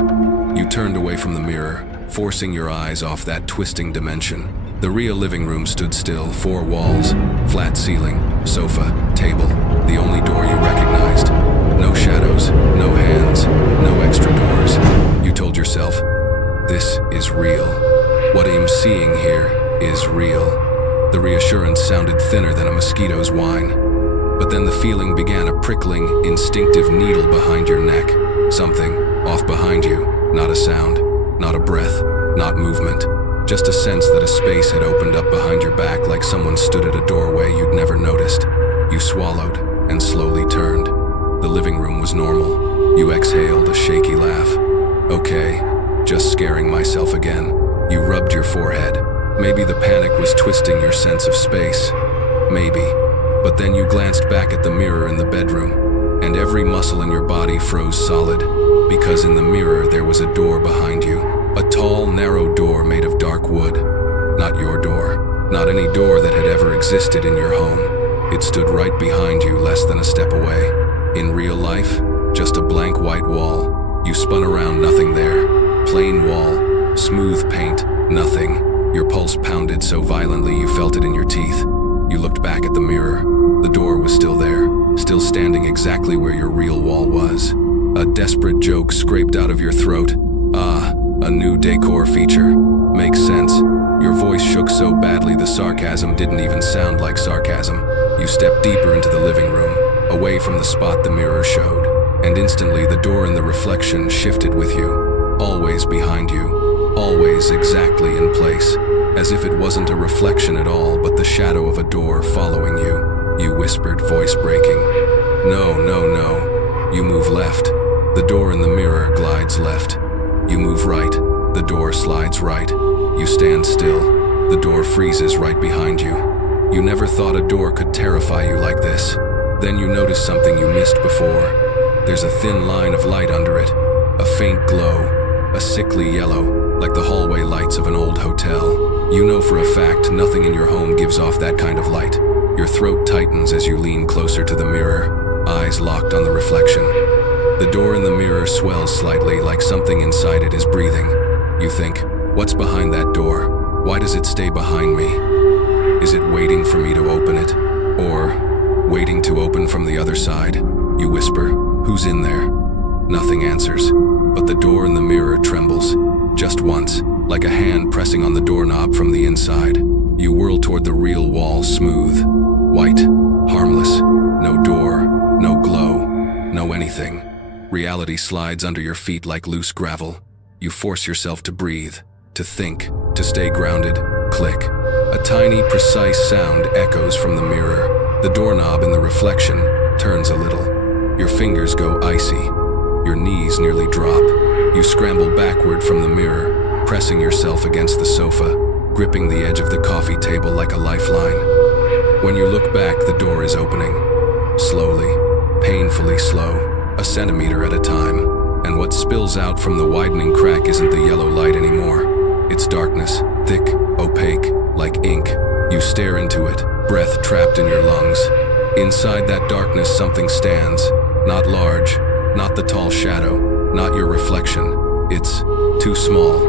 You turned away from the mirror, forcing your eyes off that twisting dimension. The real living room stood still, four walls, flat ceiling, sofa, table, the only door you recognized. No shadows, no hands, no extra doors. You told yourself, this is real. What I'm seeing here is real. The reassurance sounded thinner than a mosquito's whine. But then the feeling began, a prickling, instinctive needle behind your neck. Something off behind you, not a sound, not a breath, not movement. Just a sense that a space had opened up behind your back like someone stood at a doorway you'd never noticed. You swallowed and slowly turned. The living room was normal. You exhaled a shaky laugh. Okay, just scaring myself again. You rubbed your forehead. Maybe the panic was twisting your sense of space. Maybe. But then you glanced back at the mirror in the bedroom, and every muscle in your body froze solid, because in the mirror there was a door behind you. A tall, narrow door made of dark wood. Not your door. Not any door that had ever existed in your home. It stood right behind you, less than a step away. In real life, just a blank white wall. You spun around, nothing there. Plain wall, smooth paint, nothing. Your pulse pounded so violently you felt it in your teeth. You looked back at the mirror. The door was still there, still standing exactly where your real wall was. A desperate joke scraped out of your throat. Ah, a new decor feature. Makes sense. Your voice shook so badly the sarcasm didn't even sound like sarcasm. You stepped deeper into the living room, away from the spot the mirror showed. And instantly the door in the reflection shifted with you. Always behind you. Always exactly in place, as if it wasn't a reflection at all, but the shadow of a door following you. You whispered, voice breaking. No, no, no. You move left. The door in the mirror glides left. You move right. The door slides right. You stand still. The door freezes right behind you. You never thought a door could terrify you like this. Then you notice something you missed before. There's a thin line of light under it, a faint glow, a sickly yellow, like the hallway lights of an old hotel. You know for a fact nothing in your home gives off that kind of light. Your throat tightens as you lean closer to the mirror, eyes locked on the reflection. The door in the mirror swells slightly, like something inside it is breathing. You think, what's behind that door? Why does it stay behind me? Is it waiting for me to open it? Or waiting to open from the other side? You whisper, who's in there? Nothing answers, but the door in the mirror trembles. Just once, like a hand pressing on the doorknob from the inside. You whirl toward the real wall, smooth, white, harmless. No door, no glow, no anything. Reality slides under your feet like loose gravel. You force yourself to breathe, to think, to stay grounded. Click. A tiny, precise sound echoes from the mirror. The doorknob in the reflection, turns a little. Your fingers go icy. Your knees nearly drop. You scramble backward from the mirror, pressing yourself against the sofa, gripping the edge of the coffee table like a lifeline. When you look back, the door is opening. Slowly, painfully slow, a centimeter at a time. And what spills out from the widening crack isn't the yellow light anymore. It's darkness, thick, opaque, like ink. You stare into it, breath trapped in your lungs. Inside that darkness, something stands. Not large, not the tall shadow, not your reflection. It's too small.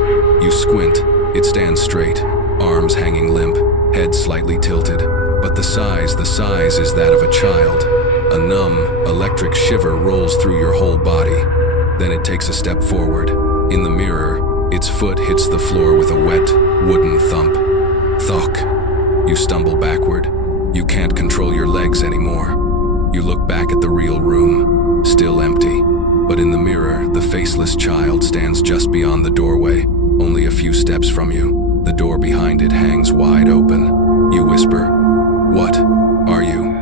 You squint. It stands straight, arms hanging limp, head slightly tilted. But the size is that of a child. A numb, electric shiver rolls through your whole body. Then it takes a step forward. In the mirror, its foot hits the floor with a wet, wooden thump. Thok. You stumble backward. You can't control your legs anymore. You look back at the real room, still empty. But in the mirror, the faceless child stands just beyond the doorway, only a few steps from you. The door behind it hangs wide open. You whisper, "What are you?"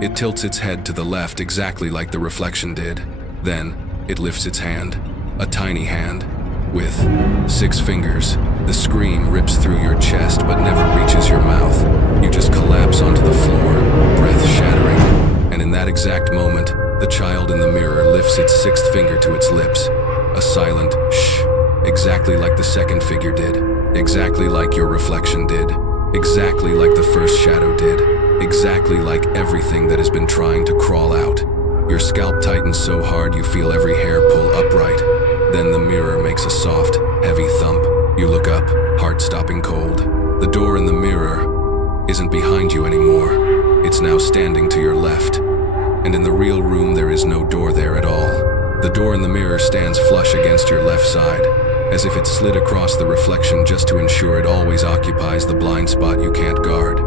It tilts its head to the left exactly like the reflection did. Then, it lifts its hand, a tiny hand, with 6 fingers. The scream rips through your chest but never reaches your mouth. You just collapse onto the floor, breath shattering. And in that exact moment, the child in the mirror lifts its 6th finger to its lips. A silent shh, exactly like the second figure did, exactly like your reflection did, exactly like the first shadow did, exactly like everything that has been trying to crawl out. Your scalp tightens so hard you feel every hair pull upright. Then the mirror makes a soft, heavy thump. You look up, heart stopping cold. The door in the mirror isn't behind you anymore. It's now standing to your left. And in the real room, there is no door there at all. The door in the mirror stands flush against your left side, as if it slid across the reflection just to ensure it always occupies the blind spot you can't guard.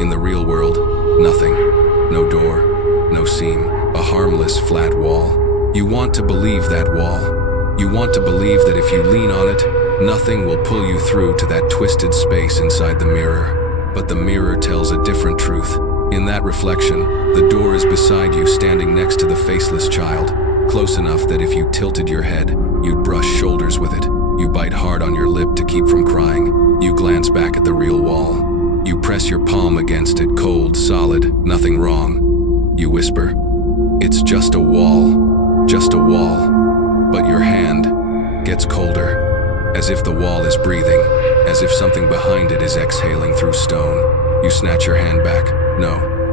In the real world, nothing. No door, no seam, a harmless flat wall. You want to believe that wall. You want to believe that if you lean on it, nothing will pull you through to that twisted space inside the mirror. But the mirror tells a different truth. In that reflection, the door is beside you, standing next to the faceless child, close enough that if you tilted your head, you'd brush shoulders with it. You bite hard on your lip to keep from crying. You glance back at the real wall. You press your palm against it, cold, solid, nothing wrong. You whisper, "It's just a wall, just a wall." But your hand gets colder, as if the wall is breathing, as if something behind it is exhaling through stone. You snatch your hand back.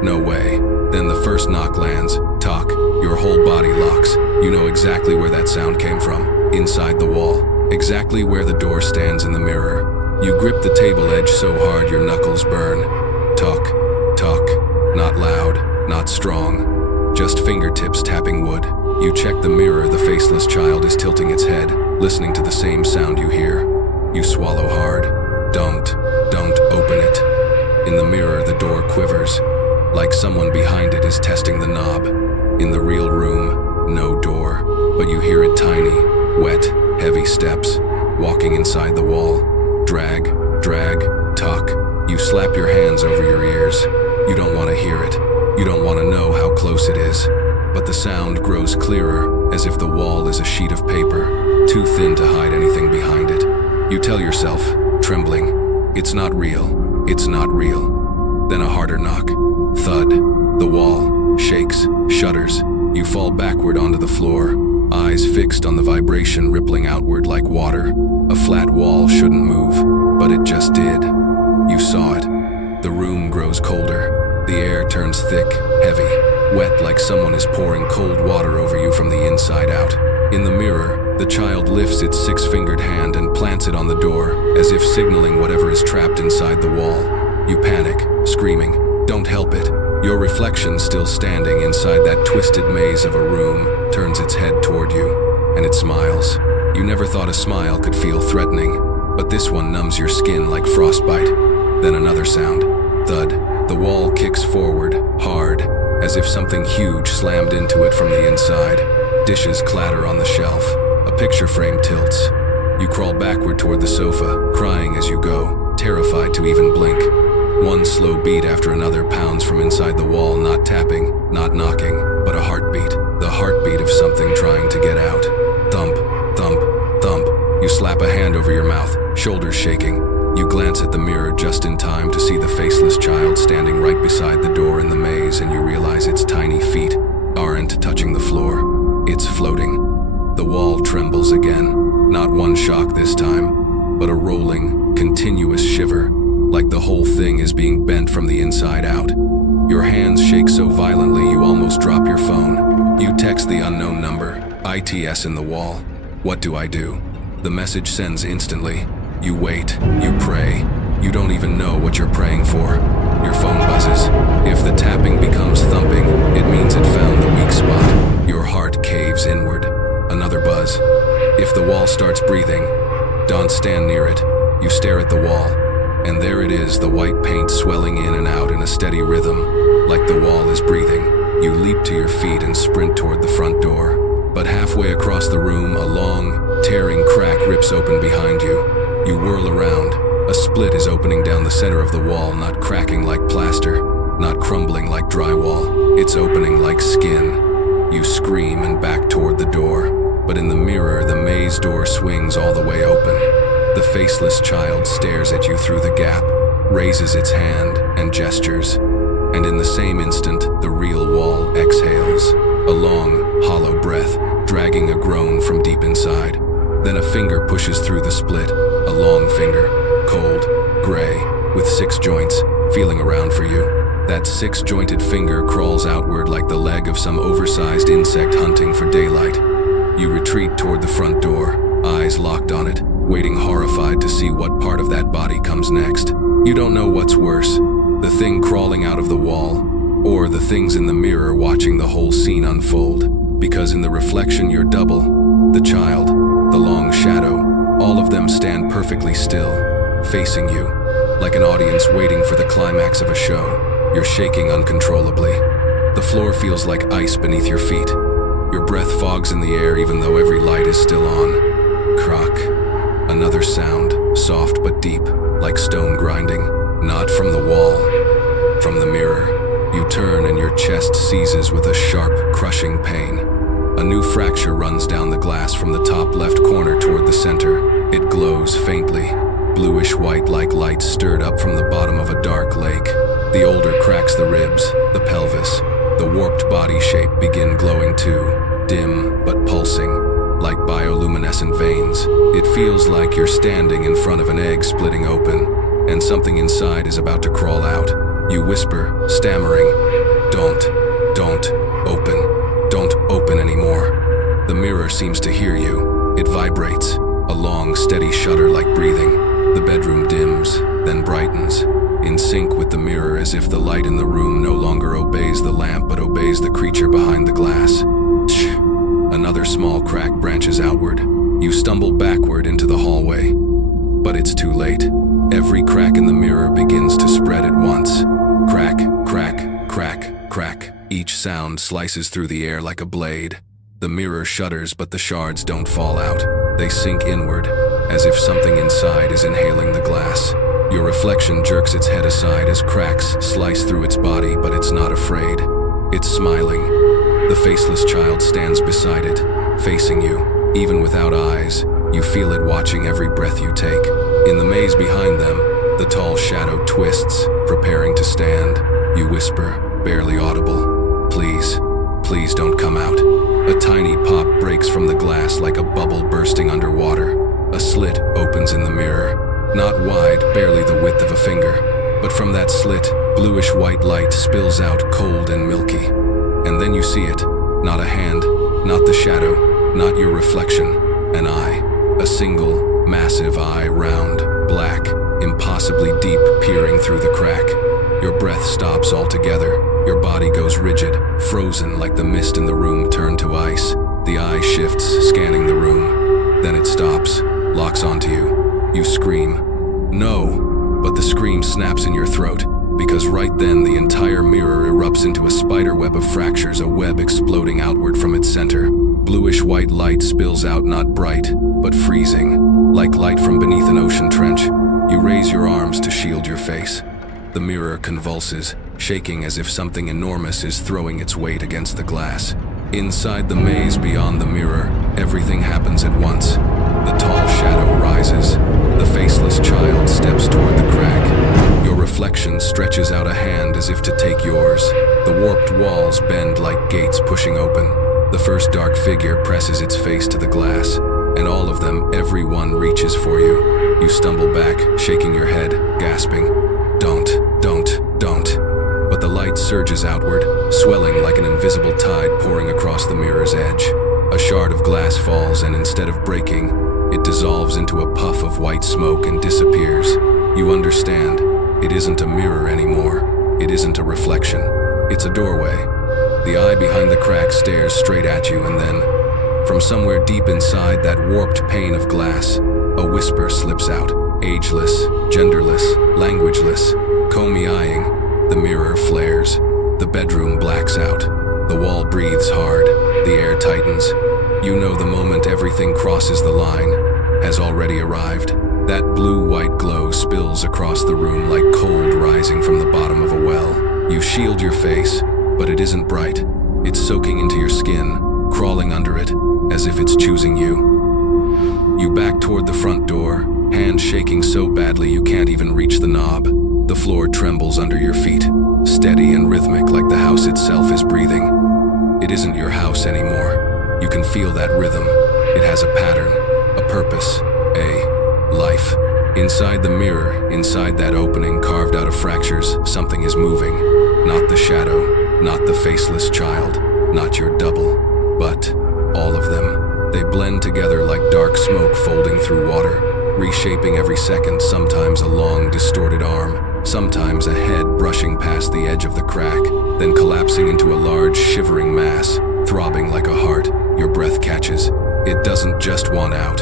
No way. Then the first knock lands. Talk. Your whole body locks. You know exactly where that sound came from. Inside the wall. Exactly where the door stands in the mirror. You grip the table edge so hard your knuckles burn. Talk. Not loud, not strong. Just fingertips tapping wood. You check the mirror. The faceless child is tilting its head, listening to the same sound you hear. You swallow hard. Don't open it. In the mirror, the door quivers, like someone behind it is testing the knob. In the real room, no door, but you hear it tiny, wet, heavy steps, walking inside the wall. Drag, tuck. You slap your hands over your ears. You don't want to hear it. You don't want to know how close it is. But the sound grows clearer, as if the wall is a sheet of paper, too thin to hide anything behind it. You tell yourself, trembling, "It's not real. It's not real." Then a harder knock. Thud. The wall shakes, shudders. You fall backward onto the floor, eyes fixed on the vibration rippling outward like water. A flat wall shouldn't move, but it just did. You saw it. The room grows colder. The air turns thick, heavy, wet like someone is pouring cold water over you from the inside out. In the mirror, the child lifts its 6-fingered hand and plants it on the door, as if signaling whatever is trapped inside the wall. You panic, screaming, "Don't help it." Your reflection, still standing inside that twisted maze of a room, turns its head toward you, and it smiles. You never thought a smile could feel threatening, but this one numbs your skin like frostbite. Then another sound. Thud. The wall kicks forward, hard, as if something huge slammed into it from the inside. Dishes clatter on the shelf. A picture frame tilts. You crawl backward toward the sofa, crying as you go, terrified to even blink. One slow beat after another pounds from inside the wall, not tapping, not knocking, but a heartbeat. The heartbeat of something trying to get out. Thump, thump, thump. You slap a hand over your mouth, shoulders shaking. You glance at the mirror just in time to see the faceless child standing right beside the door in the maze, and you realize its tiny feet aren't touching the floor. It's floating. The wall trembles again. Not one shock this time, but a rolling, continuous shiver, like the whole thing is being bent from the inside out. Your hands shake so violently you almost drop your phone. You text the unknown number, ITS in the wall. What do I do? The message sends instantly. You wait, you pray. You don't even know what you're praying for. Your phone buzzes. If the tapping becomes thumping, it means it found the weak spot. Your heart caves inward. Another buzz. If the wall starts breathing, don't stand near it. You stare at the wall, and there it is, the white paint swelling in and out in a steady rhythm, like the wall is breathing. You leap to your feet and sprint toward the front door. But halfway across the room, a long, tearing crack rips open behind you. You whirl around. A split is opening down the center of the wall, not cracking like plaster, not crumbling like drywall. It's opening like skin. You scream and back toward the door. But in the mirror, the maze door swings all the way open. The faceless child stares at you through the gap, raises its hand and gestures. And in the same instant, the real wall exhales. A long, hollow breath, dragging a groan from deep inside. Then a finger pushes through the split, a long finger, cold, gray, with 6 joints, feeling around for you. That 6-jointed finger crawls outward like the leg of some oversized insect hunting for daylight. You retreat toward the front door, eyes locked on it, waiting horrified to see what part of that body comes next. You don't know what's worse, the thing crawling out of the wall, or the things in the mirror watching the whole scene unfold. Because in the reflection you're double. The child, the long shadow, all of them stand perfectly still, facing you, like an audience waiting for the climax of a show. You're shaking uncontrollably. The floor feels like ice beneath your feet. Your breath fogs in the air even though every light is still on. Crock. Another sound, soft but deep, like stone grinding. Not from the wall, from the mirror. You turn and your chest seizes with a sharp, crushing pain. A new fracture runs down the glass from the top left corner toward the center. It glows faintly, bluish-white like light stirred up from the bottom of a dark lake. The older cracks the ribs, the pelvis, the warped body shape begin glowing too, dim but pulsing, like bioluminescent veins. It feels like you're standing in front of an egg splitting open, and something inside is about to crawl out. You whisper, stammering, don't open anymore. The mirror seems to hear you. It vibrates, a long, steady shudder like breathing. The bedroom dims, then brightens, in sync with the mirror, as if the light in the room no longer obeys the lamp but obeys the creature behind the glass. Tch! Another small crack branches outward. You stumble backward into the hallway. But it's too late. Every crack in the mirror begins to spread at once. Crack, crack, crack, crack. Each sound slices through the air like a blade. The mirror shudders, but the shards don't fall out. They sink inward, as if something inside is inhaling the glass. Your reflection jerks its head aside as cracks slice through its body, but it's not afraid. It's smiling. The faceless child stands beside it, facing you. Even without eyes, you feel it watching every breath you take. In the maze behind them, the tall shadow twists, preparing to stand. You whisper, barely audible, please don't come out. A tiny pop breaks from the glass like a bubble bursting underwater. A slit opens in the mirror, not wide, barely the width of a finger. But from that slit, bluish-white light spills out cold and milky. And then you see it, not a hand, not the shadow, not your reflection, an eye. A single, massive eye, round, black, impossibly deep, peering through the crack. Your breath stops altogether. Your body goes rigid, frozen like the mist in the room turned to ice. The eye shifts, scanning the room. Then it stops, locks onto you. You scream, "No!" But the scream snaps in your throat, because right then the entire mirror erupts into a spider web of fractures, a web exploding outward from its center. Bluish-white light spills out, not bright, but freezing, like light from beneath an ocean trench. You raise your arms to shield your face. The mirror convulses, shaking as if something enormous is throwing its weight against the glass. Inside the maze beyond the mirror, everything happens at once. The tall shadow rises. The faceless child steps toward the crack. Your reflection stretches out a hand as if to take yours. The warped walls bend like gates pushing open. The first dark figure presses its face to the glass, and all of them, everyone reaches for you. You stumble back, shaking your head, gasping, "Don't. But the light surges outward, swelling like an invisible tide pouring across the mirror's edge. A shard of glass falls, and instead of breaking, it dissolves into a puff of white smoke and disappears. You understand. It isn't a mirror anymore. It isn't a reflection. It's a doorway. The eye behind the crack stares straight at you, and then, from somewhere deep inside that warped pane of glass, a whisper slips out, ageless, genderless, languageless, comey-eyeing. The mirror flares. The bedroom blacks out. The wall breathes hard. The air tightens. You know the moment everything crosses the line has already arrived. That blue-white glow spills across the room like cold rising from the bottom of a well. You shield your face, but it isn't bright. It's soaking into your skin, crawling under it, as if it's choosing you. You back toward the front door, hands shaking so badly you can't even reach the knob. The floor trembles under your feet, steady and rhythmic like the house itself is breathing. It isn't your house anymore. You can feel that rhythm. It has a pattern, a purpose, a life. Inside the mirror, inside that opening carved out of fractures, something is moving. Not the shadow, not the faceless child, not your double, but all of them. They blend together like dark smoke folding through water, reshaping every second, sometimes a long, distorted arm, sometimes a head brushing past the edge of the crack, then collapsing into a large, shivering mass, throbbing like a heart. Your breath catches. It doesn't just want out.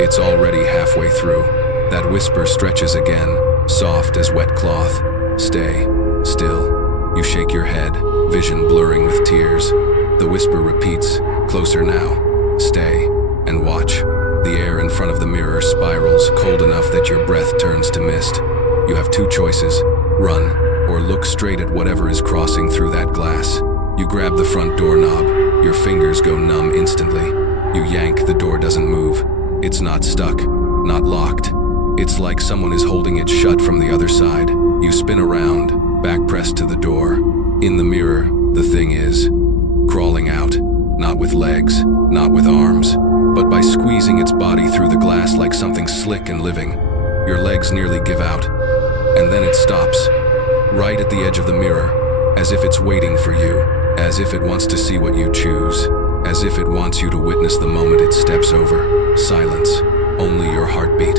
It's already halfway through. That whisper stretches again, soft as wet cloth. Stay still. You shake your head, vision blurring with tears. The whisper repeats, closer now. Stay and watch. The air in front of the mirror spirals, cold enough that your breath turns to mist. You have two choices, run or look straight at whatever is crossing through that glass. You grab the front doorknob. Your fingers go numb instantly. You yank, the door doesn't move. It's not stuck, not locked. It's like someone is holding it shut from the other side. You spin around, back pressed to the door. In the mirror, the thing is crawling out, not with legs, not with arms, but by squeezing its body through the glass like something slick and living. Your legs nearly give out, and then it stops, right at the edge of the mirror, as if it's waiting for you, as if it wants to see what you choose, as if it wants you to witness the moment it steps over. Silence, only your heartbeat.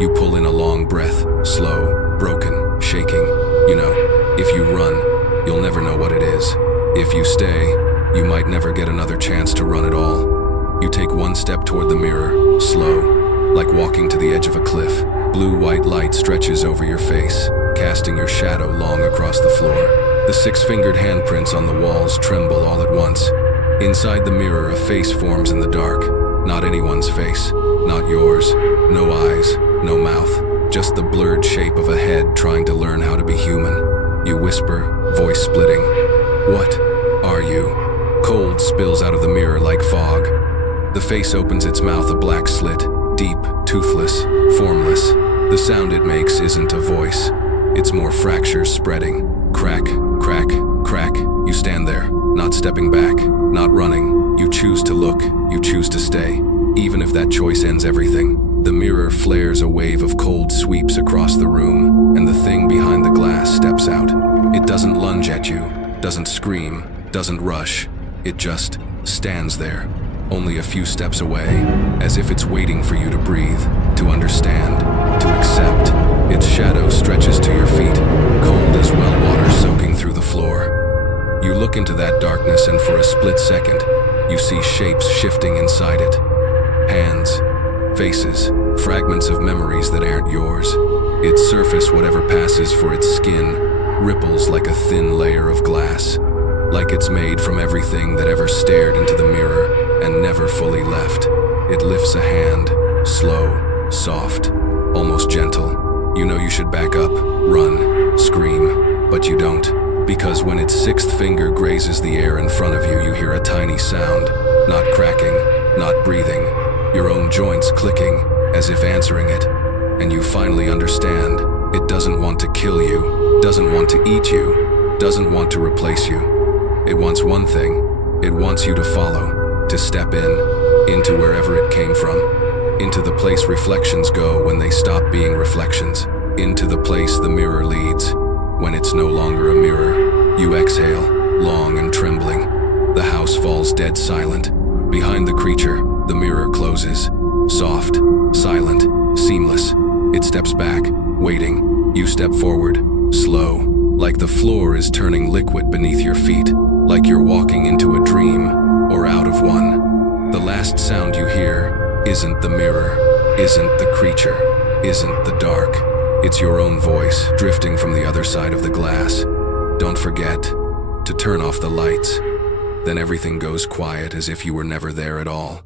You pull in a long breath, slow, broken, shaking. You know, if you run, you'll never know what it is. If you stay, you might never get another chance to run at all. You take one step toward the mirror, slow, like walking to the edge of a cliff. Blue-white light stretches over your face, casting your shadow long across the floor. The six-fingered handprints on the walls tremble all at once. Inside the mirror, a face forms in the dark. Not anyone's face, not yours. No eyes, no mouth, just the blurred shape of a head trying to learn how to be human. You whisper, voice splitting, "What are you?" Cold spills out of the mirror like fog. The face opens its mouth a black slit, deep, toothless, formless. The sound it makes isn't a voice. It's more fractures spreading. Crack, crack, crack. You stand there, not stepping back, not running. You choose to look, you choose to stay, even if that choice ends everything. The mirror flares, a wave of cold sweeps across the room, and the thing behind the glass steps out. It doesn't lunge at you, doesn't scream, doesn't rush. It just stands there, only a few steps away, as if it's waiting for you to breathe, to understand, to accept. Its shadow stretches to your feet, cold as well water soaking through the floor. You look into that darkness, and for a split second, you see shapes shifting inside it. Hands, faces, fragments of memories that aren't yours. Its surface, whatever passes for its skin, ripples like a thin layer of glass, like it's made from everything that ever stared into the mirror and never fully left. It lifts a hand, slow, soft, almost gentle. You know you should back up, run, scream, but you don't. Because when its sixth finger grazes the air in front of you, you hear a tiny sound, not cracking, not breathing, your own joints clicking, as if answering it. And you finally understand, it doesn't want to kill you, doesn't want to eat you, doesn't want to replace you. It wants one thing, it wants you to follow, to step into wherever it came from, into the place reflections go when they stop being reflections, into the place the mirror leads, when it's no longer a mirror. You exhale, long and trembling. The house falls dead silent. Behind the creature, the mirror closes. Soft, silent, seamless. It steps back, waiting. You step forward, slow, like the floor is turning liquid beneath your feet, like you're walking into a dream, or out of one. The last sound you hear isn't the mirror, isn't the creature, isn't the dark. It's your own voice drifting from the other side of the glass. Don't forget to turn off the lights. Then everything goes quiet as if you were never there at all.